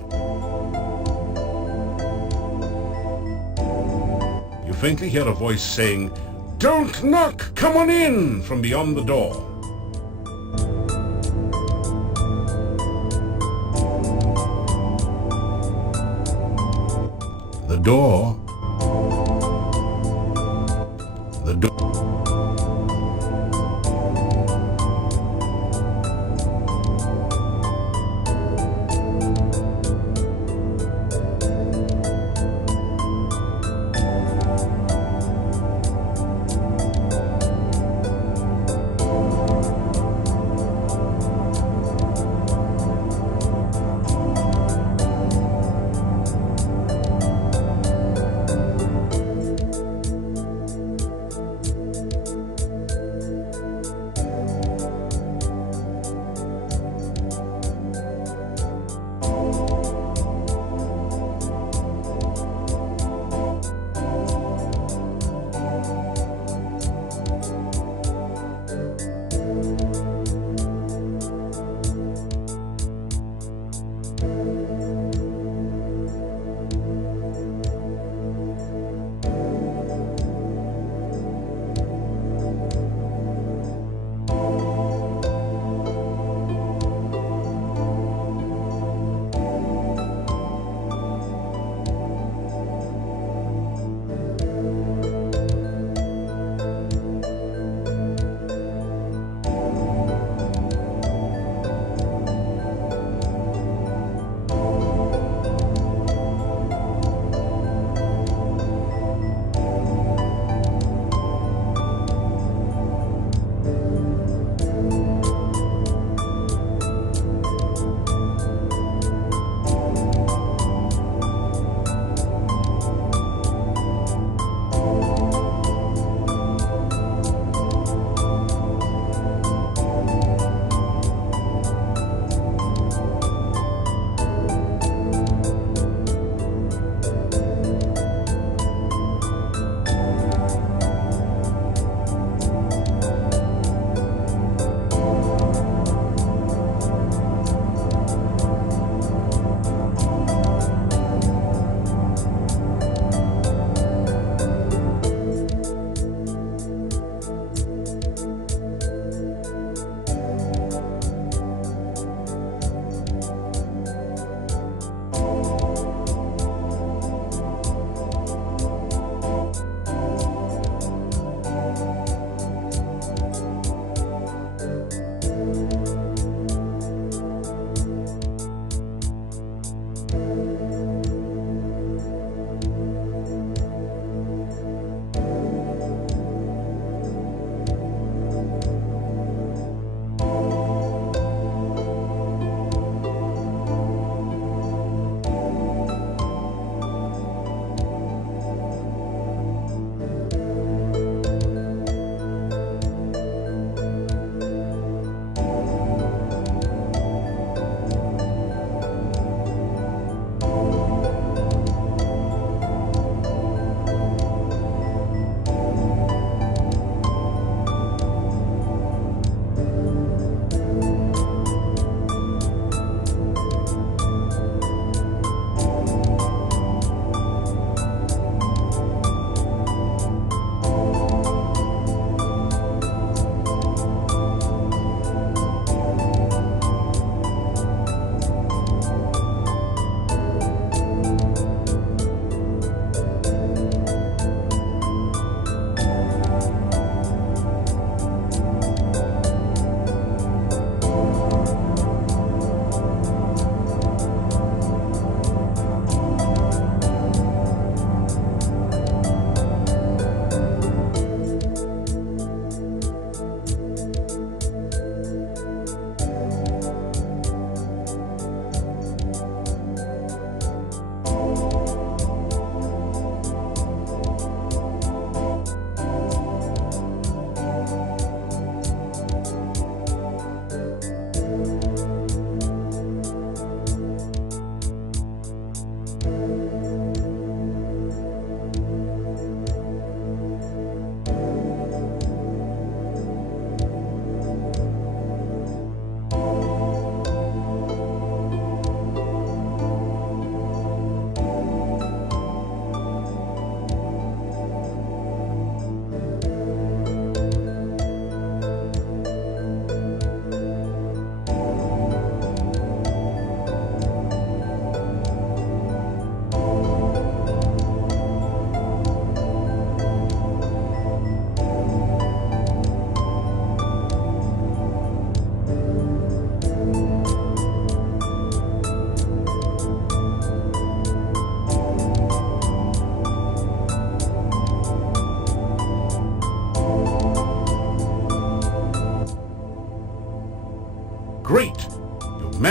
You faintly hear a voice saying, "Don't knock! Come on in!" from beyond the door. The door... The door...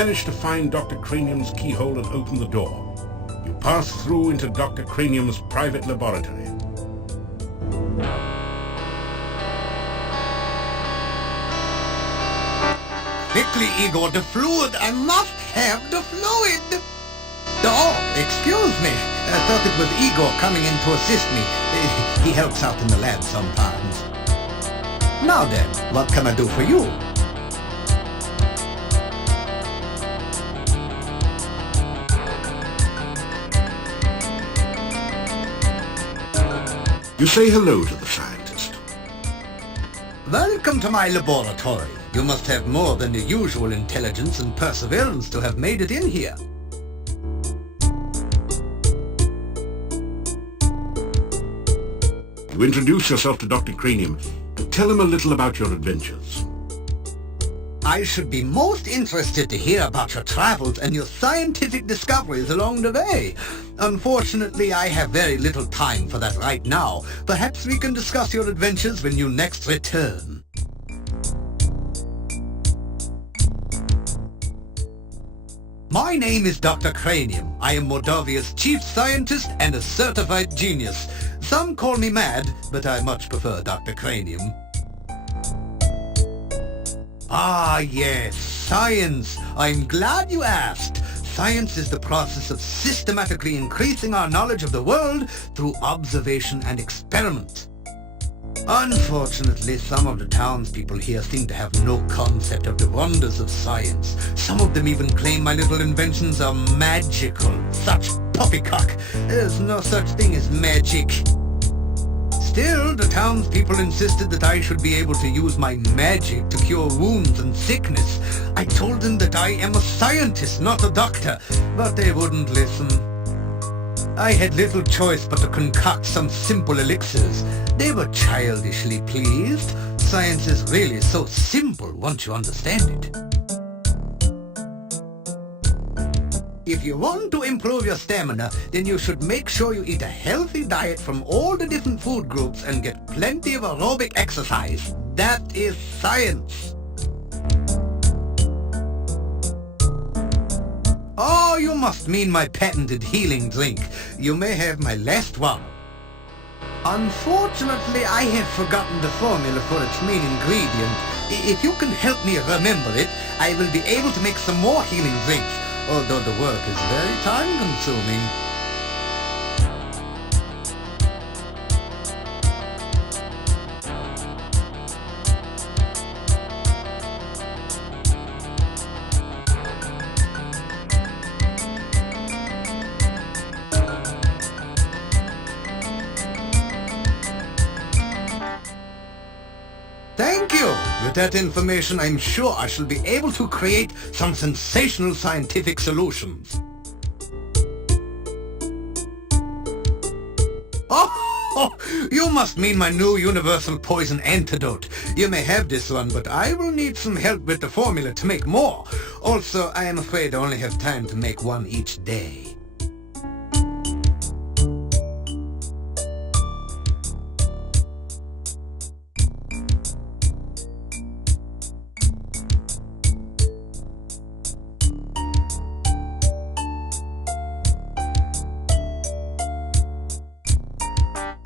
manage to find Dr. Cranium's keyhole and open the door. You pass through into Dr. Cranium's private laboratory. Quickly, Igor, the fluid! I must have the fluid! Oh, excuse me. I thought it was Igor coming in to assist me. He helps out in the lab sometimes. Now then, what can I do for you? You say hello to the scientist. Welcome to my laboratory. You must have more than the usual intelligence and perseverance to have made it in here. You introduce yourself to Dr. Cranium and tell him a little about your adventures. I should be most interested to hear about your travels and your scientific discoveries along the way. Unfortunately, I have very little time for that right now. Perhaps we can discuss your adventures when you next return. My name is Dr. Cranium. I am Mordavia's chief scientist and a certified genius. Some call me mad, but I much prefer Dr. Cranium. Ah, yes, science. I'm glad you asked. Science is the process of systematically increasing our knowledge of the world through observation and experiment. Unfortunately, some of the townspeople here seem to have no concept of the wonders of science. Some of them even claim my little inventions are magical. Such poppycock. There's no such thing as magic. Still, the townspeople insisted that I should be able to use my magic to cure wounds and sickness. I told them that I am a scientist, not a doctor, but they wouldn't listen. I had little choice but to concoct some simple elixirs. They were childishly pleased. Science is really so simple once you understand it. If you want to improve your stamina, then you should make sure you eat a healthy diet from all the different food groups and get plenty of aerobic exercise. That is science. Oh, you must mean my patented healing drink. You may have my last one. Unfortunately, I have forgotten the formula for its main ingredient. If you can help me remember it, I will be able to make some more healing drinks, although the work is very time-consuming. Thank you! With that information, I'm sure I shall be able to create some sensational scientific solutions. Oh, you must mean my new universal poison antidote. You may have this one, but I will need some help with the formula to make more. Also, I am afraid I only have time to make one each day.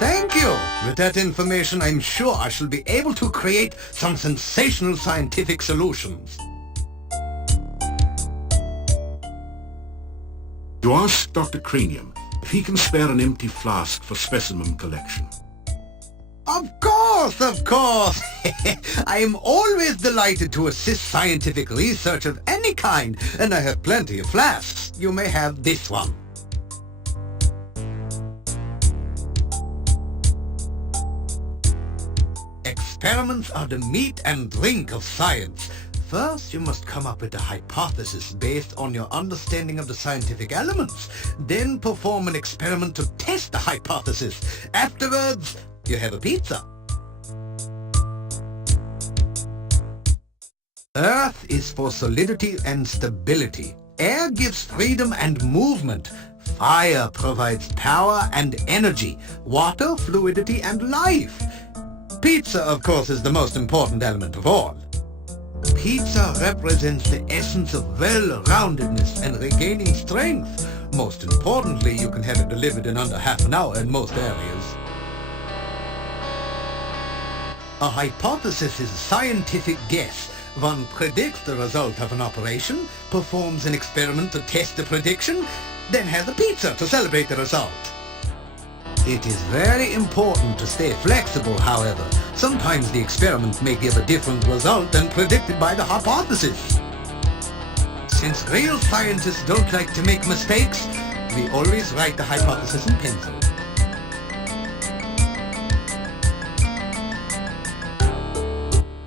Thank you! With that information, I'm sure I shall be able to create some sensational scientific solutions. You ask Dr. Cranium if he can spare an empty flask for specimen collection. Of course, of course! I am always delighted to assist scientific research of any kind, and I have plenty of flasks. You may have this one. Experiments are the meat and drink of science. First, you must come up with a hypothesis based on your understanding of the scientific elements. Then perform an experiment to test the hypothesis. Afterwards, you have a pizza. Earth is for solidity and stability. Air gives freedom and movement. Fire provides power and energy. Water, fluidity and life. Pizza, of course, is the most important element of all. Pizza represents the essence of well-roundedness and regaining strength. Most importantly, you can have it delivered in under half an hour in most areas. A hypothesis is a scientific guess. One predicts the result of an operation, performs an experiment to test the prediction, then has a pizza to celebrate the result. It is very important to stay flexible, however. Sometimes the experiment may give a different result than predicted by the hypothesis. Since real scientists don't like to make mistakes, we always write the hypothesis in pencil.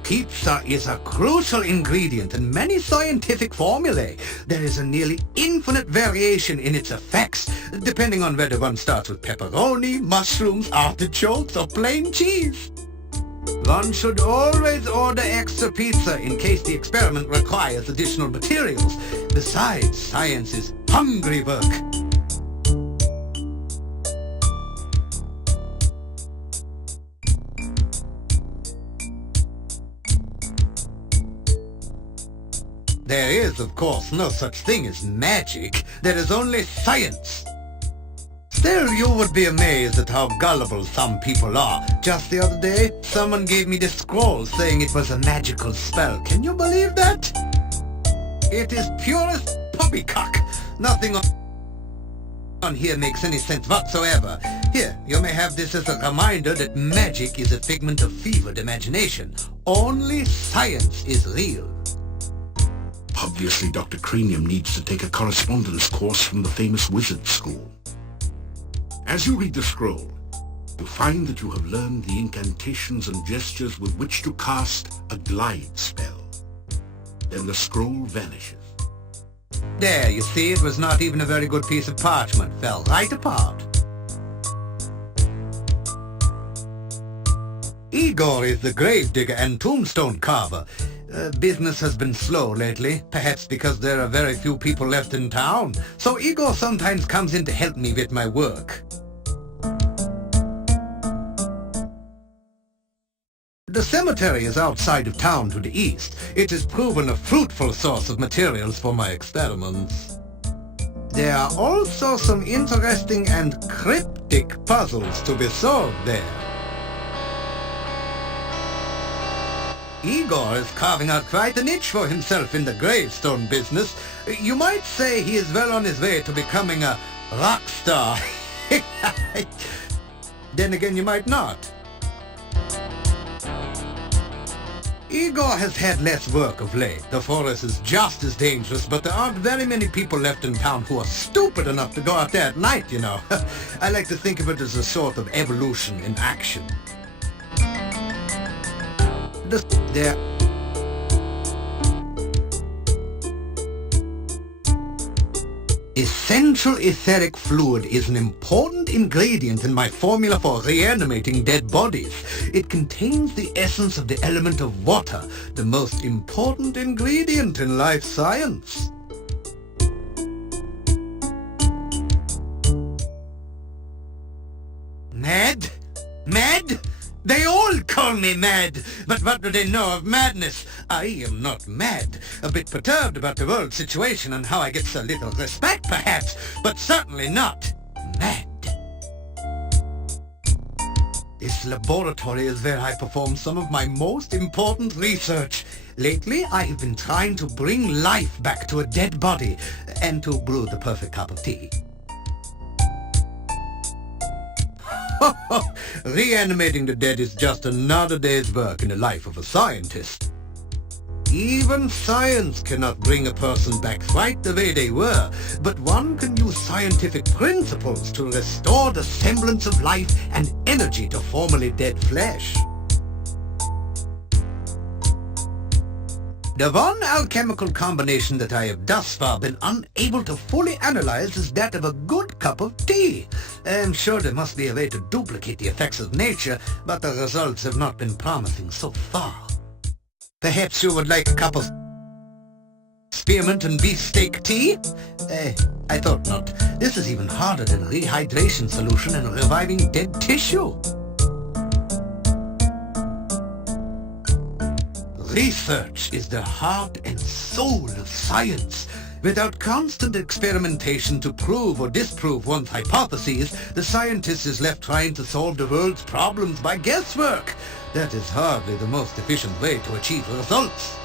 Pizza is a crucial ingredient in many scientific formulae. There is a nearly infinite variation in its effects, depending on whether one starts with pepperoni, mushrooms, artichokes, or plain cheese. One should always order extra pizza in case the experiment requires additional materials. Besides, science is hungry work. There is, of course, no such thing as magic. There is only science. Still, you would be amazed at how gullible some people are. Just the other day, someone gave me this scroll saying it was a magical spell. Can you believe that? It is purest poppycock. Nothing on here makes any sense whatsoever. Here, you may have this as a reminder that magic is a figment of fevered imagination. Only science is real. Obviously, Dr. Cranium needs to take a correspondence course from the famous wizard school. As you read the scroll, you find that you have learned the incantations and gestures with which to cast a glide spell. Then the scroll vanishes. There, you see, it was not even a very good piece of parchment. Fell right apart. Igor is the gravedigger and tombstone carver. Business has been slow lately, perhaps because there are very few people left in town, so Igor sometimes comes in to help me with my work. The cemetery is outside of town to the east. It has proven a fruitful source of materials for my experiments. There are also some interesting and cryptic puzzles to be solved there. Igor is carving out quite a niche for himself in the gravestone business. You might say he is well on his way to becoming a rock star. Then again, you might not. Igor has had less work of late. The forest is just as dangerous, but there aren't very many people left in town who are stupid enough to go out there at night, you know. I like to think of it as a sort of evolution in action. There. Essential etheric fluid is an important ingredient in my formula for reanimating dead bodies. It contains the essence of the element of water, the most important ingredient in life science. Mad? Mad? They all call me mad, but what do they know of madness? I am not mad. A bit perturbed about the world situation and how I get so little respect, perhaps, but certainly not mad. This laboratory is where I perform some of my most important research. Lately, I have been trying to bring life back to a dead body and to brew the perfect cup of tea. Reanimating the dead is just another day's work in the life of a scientist. Even science cannot bring a person back quite the way they were, but one can use scientific principles to restore the semblance of life and energy to formerly dead flesh. The one alchemical combination that I have thus far been unable to fully analyze is that of a good cup of tea. I'm sure there must be a way to duplicate the effects of nature, but the results have not been promising so far. Perhaps you would like a cup of spearmint and beefsteak tea? I thought not. This is even harder than rehydration solution and reviving dead tissue. Research is the heart and soul of science. Without constant experimentation to prove or disprove one's hypotheses, the scientist is left trying to solve the world's problems by guesswork. That is hardly the most efficient way to achieve results.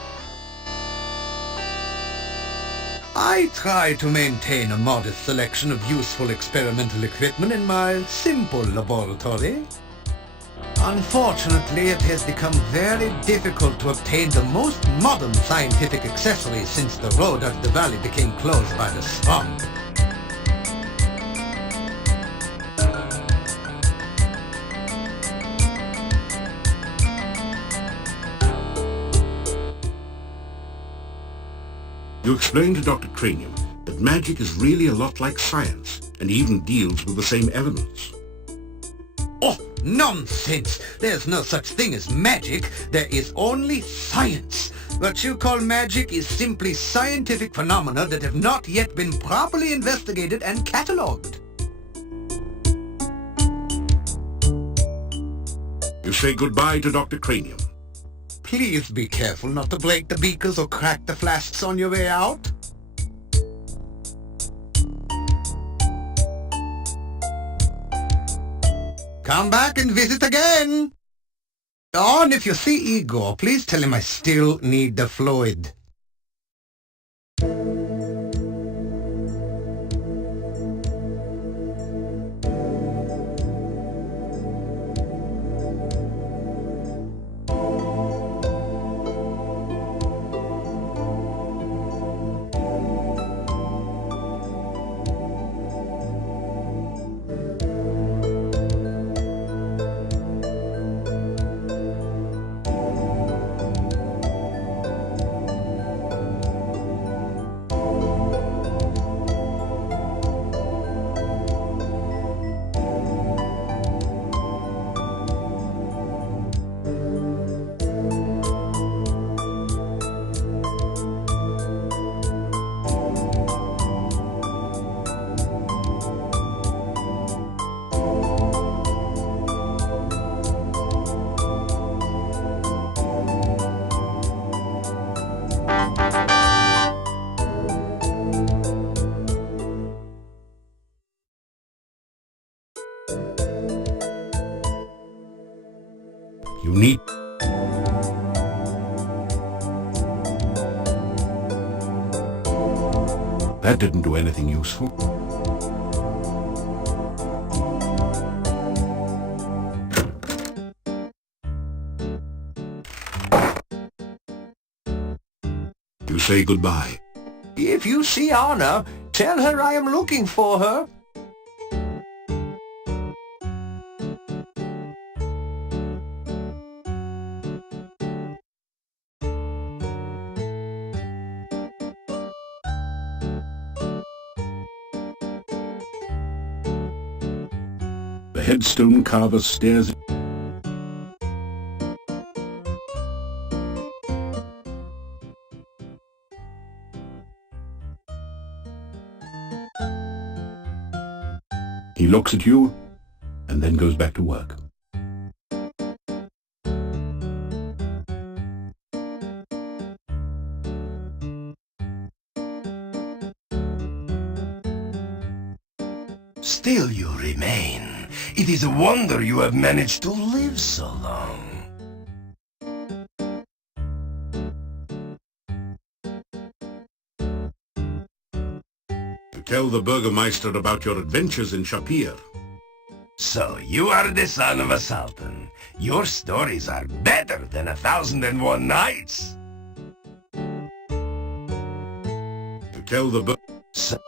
I try to maintain a modest selection of useful experimental equipment in my simple laboratory. Unfortunately, it has become very difficult to obtain the most modern scientific accessories since the road out of the valley became closed by the swamp. You explained to Dr. Cranium that magic is really a lot like science, and even deals with the same elements. Oh, nonsense! There's no such thing as magic. There is only science. What you call magic is simply scientific phenomena that have not yet been properly investigated and catalogued. You say goodbye to Dr. Cranium. Please be careful not to break the beakers or crack the flasks on your way out. Come back and visit again. Oh, and if you see Igor, please tell him I still need the fluid. You need... That didn't do anything useful. You say goodbye. If you see Anna, tell her I am looking for her. The headstone carver stares. He looks at you and then goes back to work. Still you remain. It is a wonder you have managed to live so long. To tell the Burgermeister about your adventures in Shapir. So you are the son of a sultan. Your stories are better than 1001 Nights. To tell the So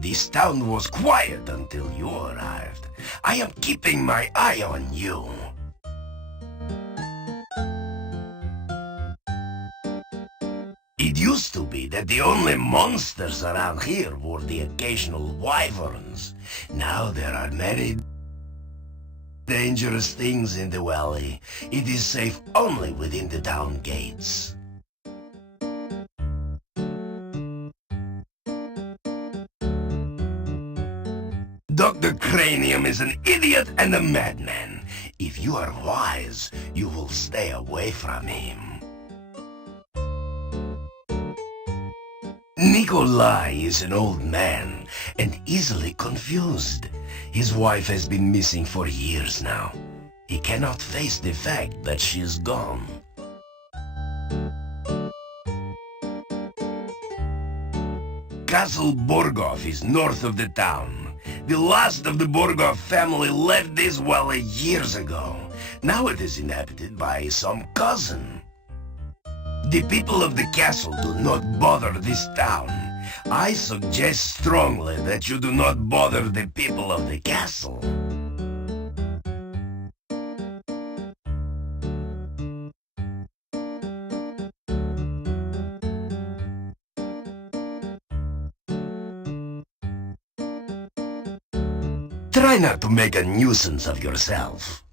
this town was quiet until you arrived. I am keeping my eye on you. It used to be that the only monsters around here were the occasional wyverns. Now there are many dangerous things in the valley. It is safe only within the town gates. cranium is an idiot and a madman. If you are wise, you will stay away from him. Nikolai is an old man and easily confused. His wife has been missing for years now. He cannot face the fact that she is gone. Castle Borgov is north of the town. The last of the Borgov family left this valley years ago. Now it is inhabited by some cousin. The people of the castle do not bother this town. I suggest strongly that you do not bother the people of the castle. Try not to make a nuisance of yourself.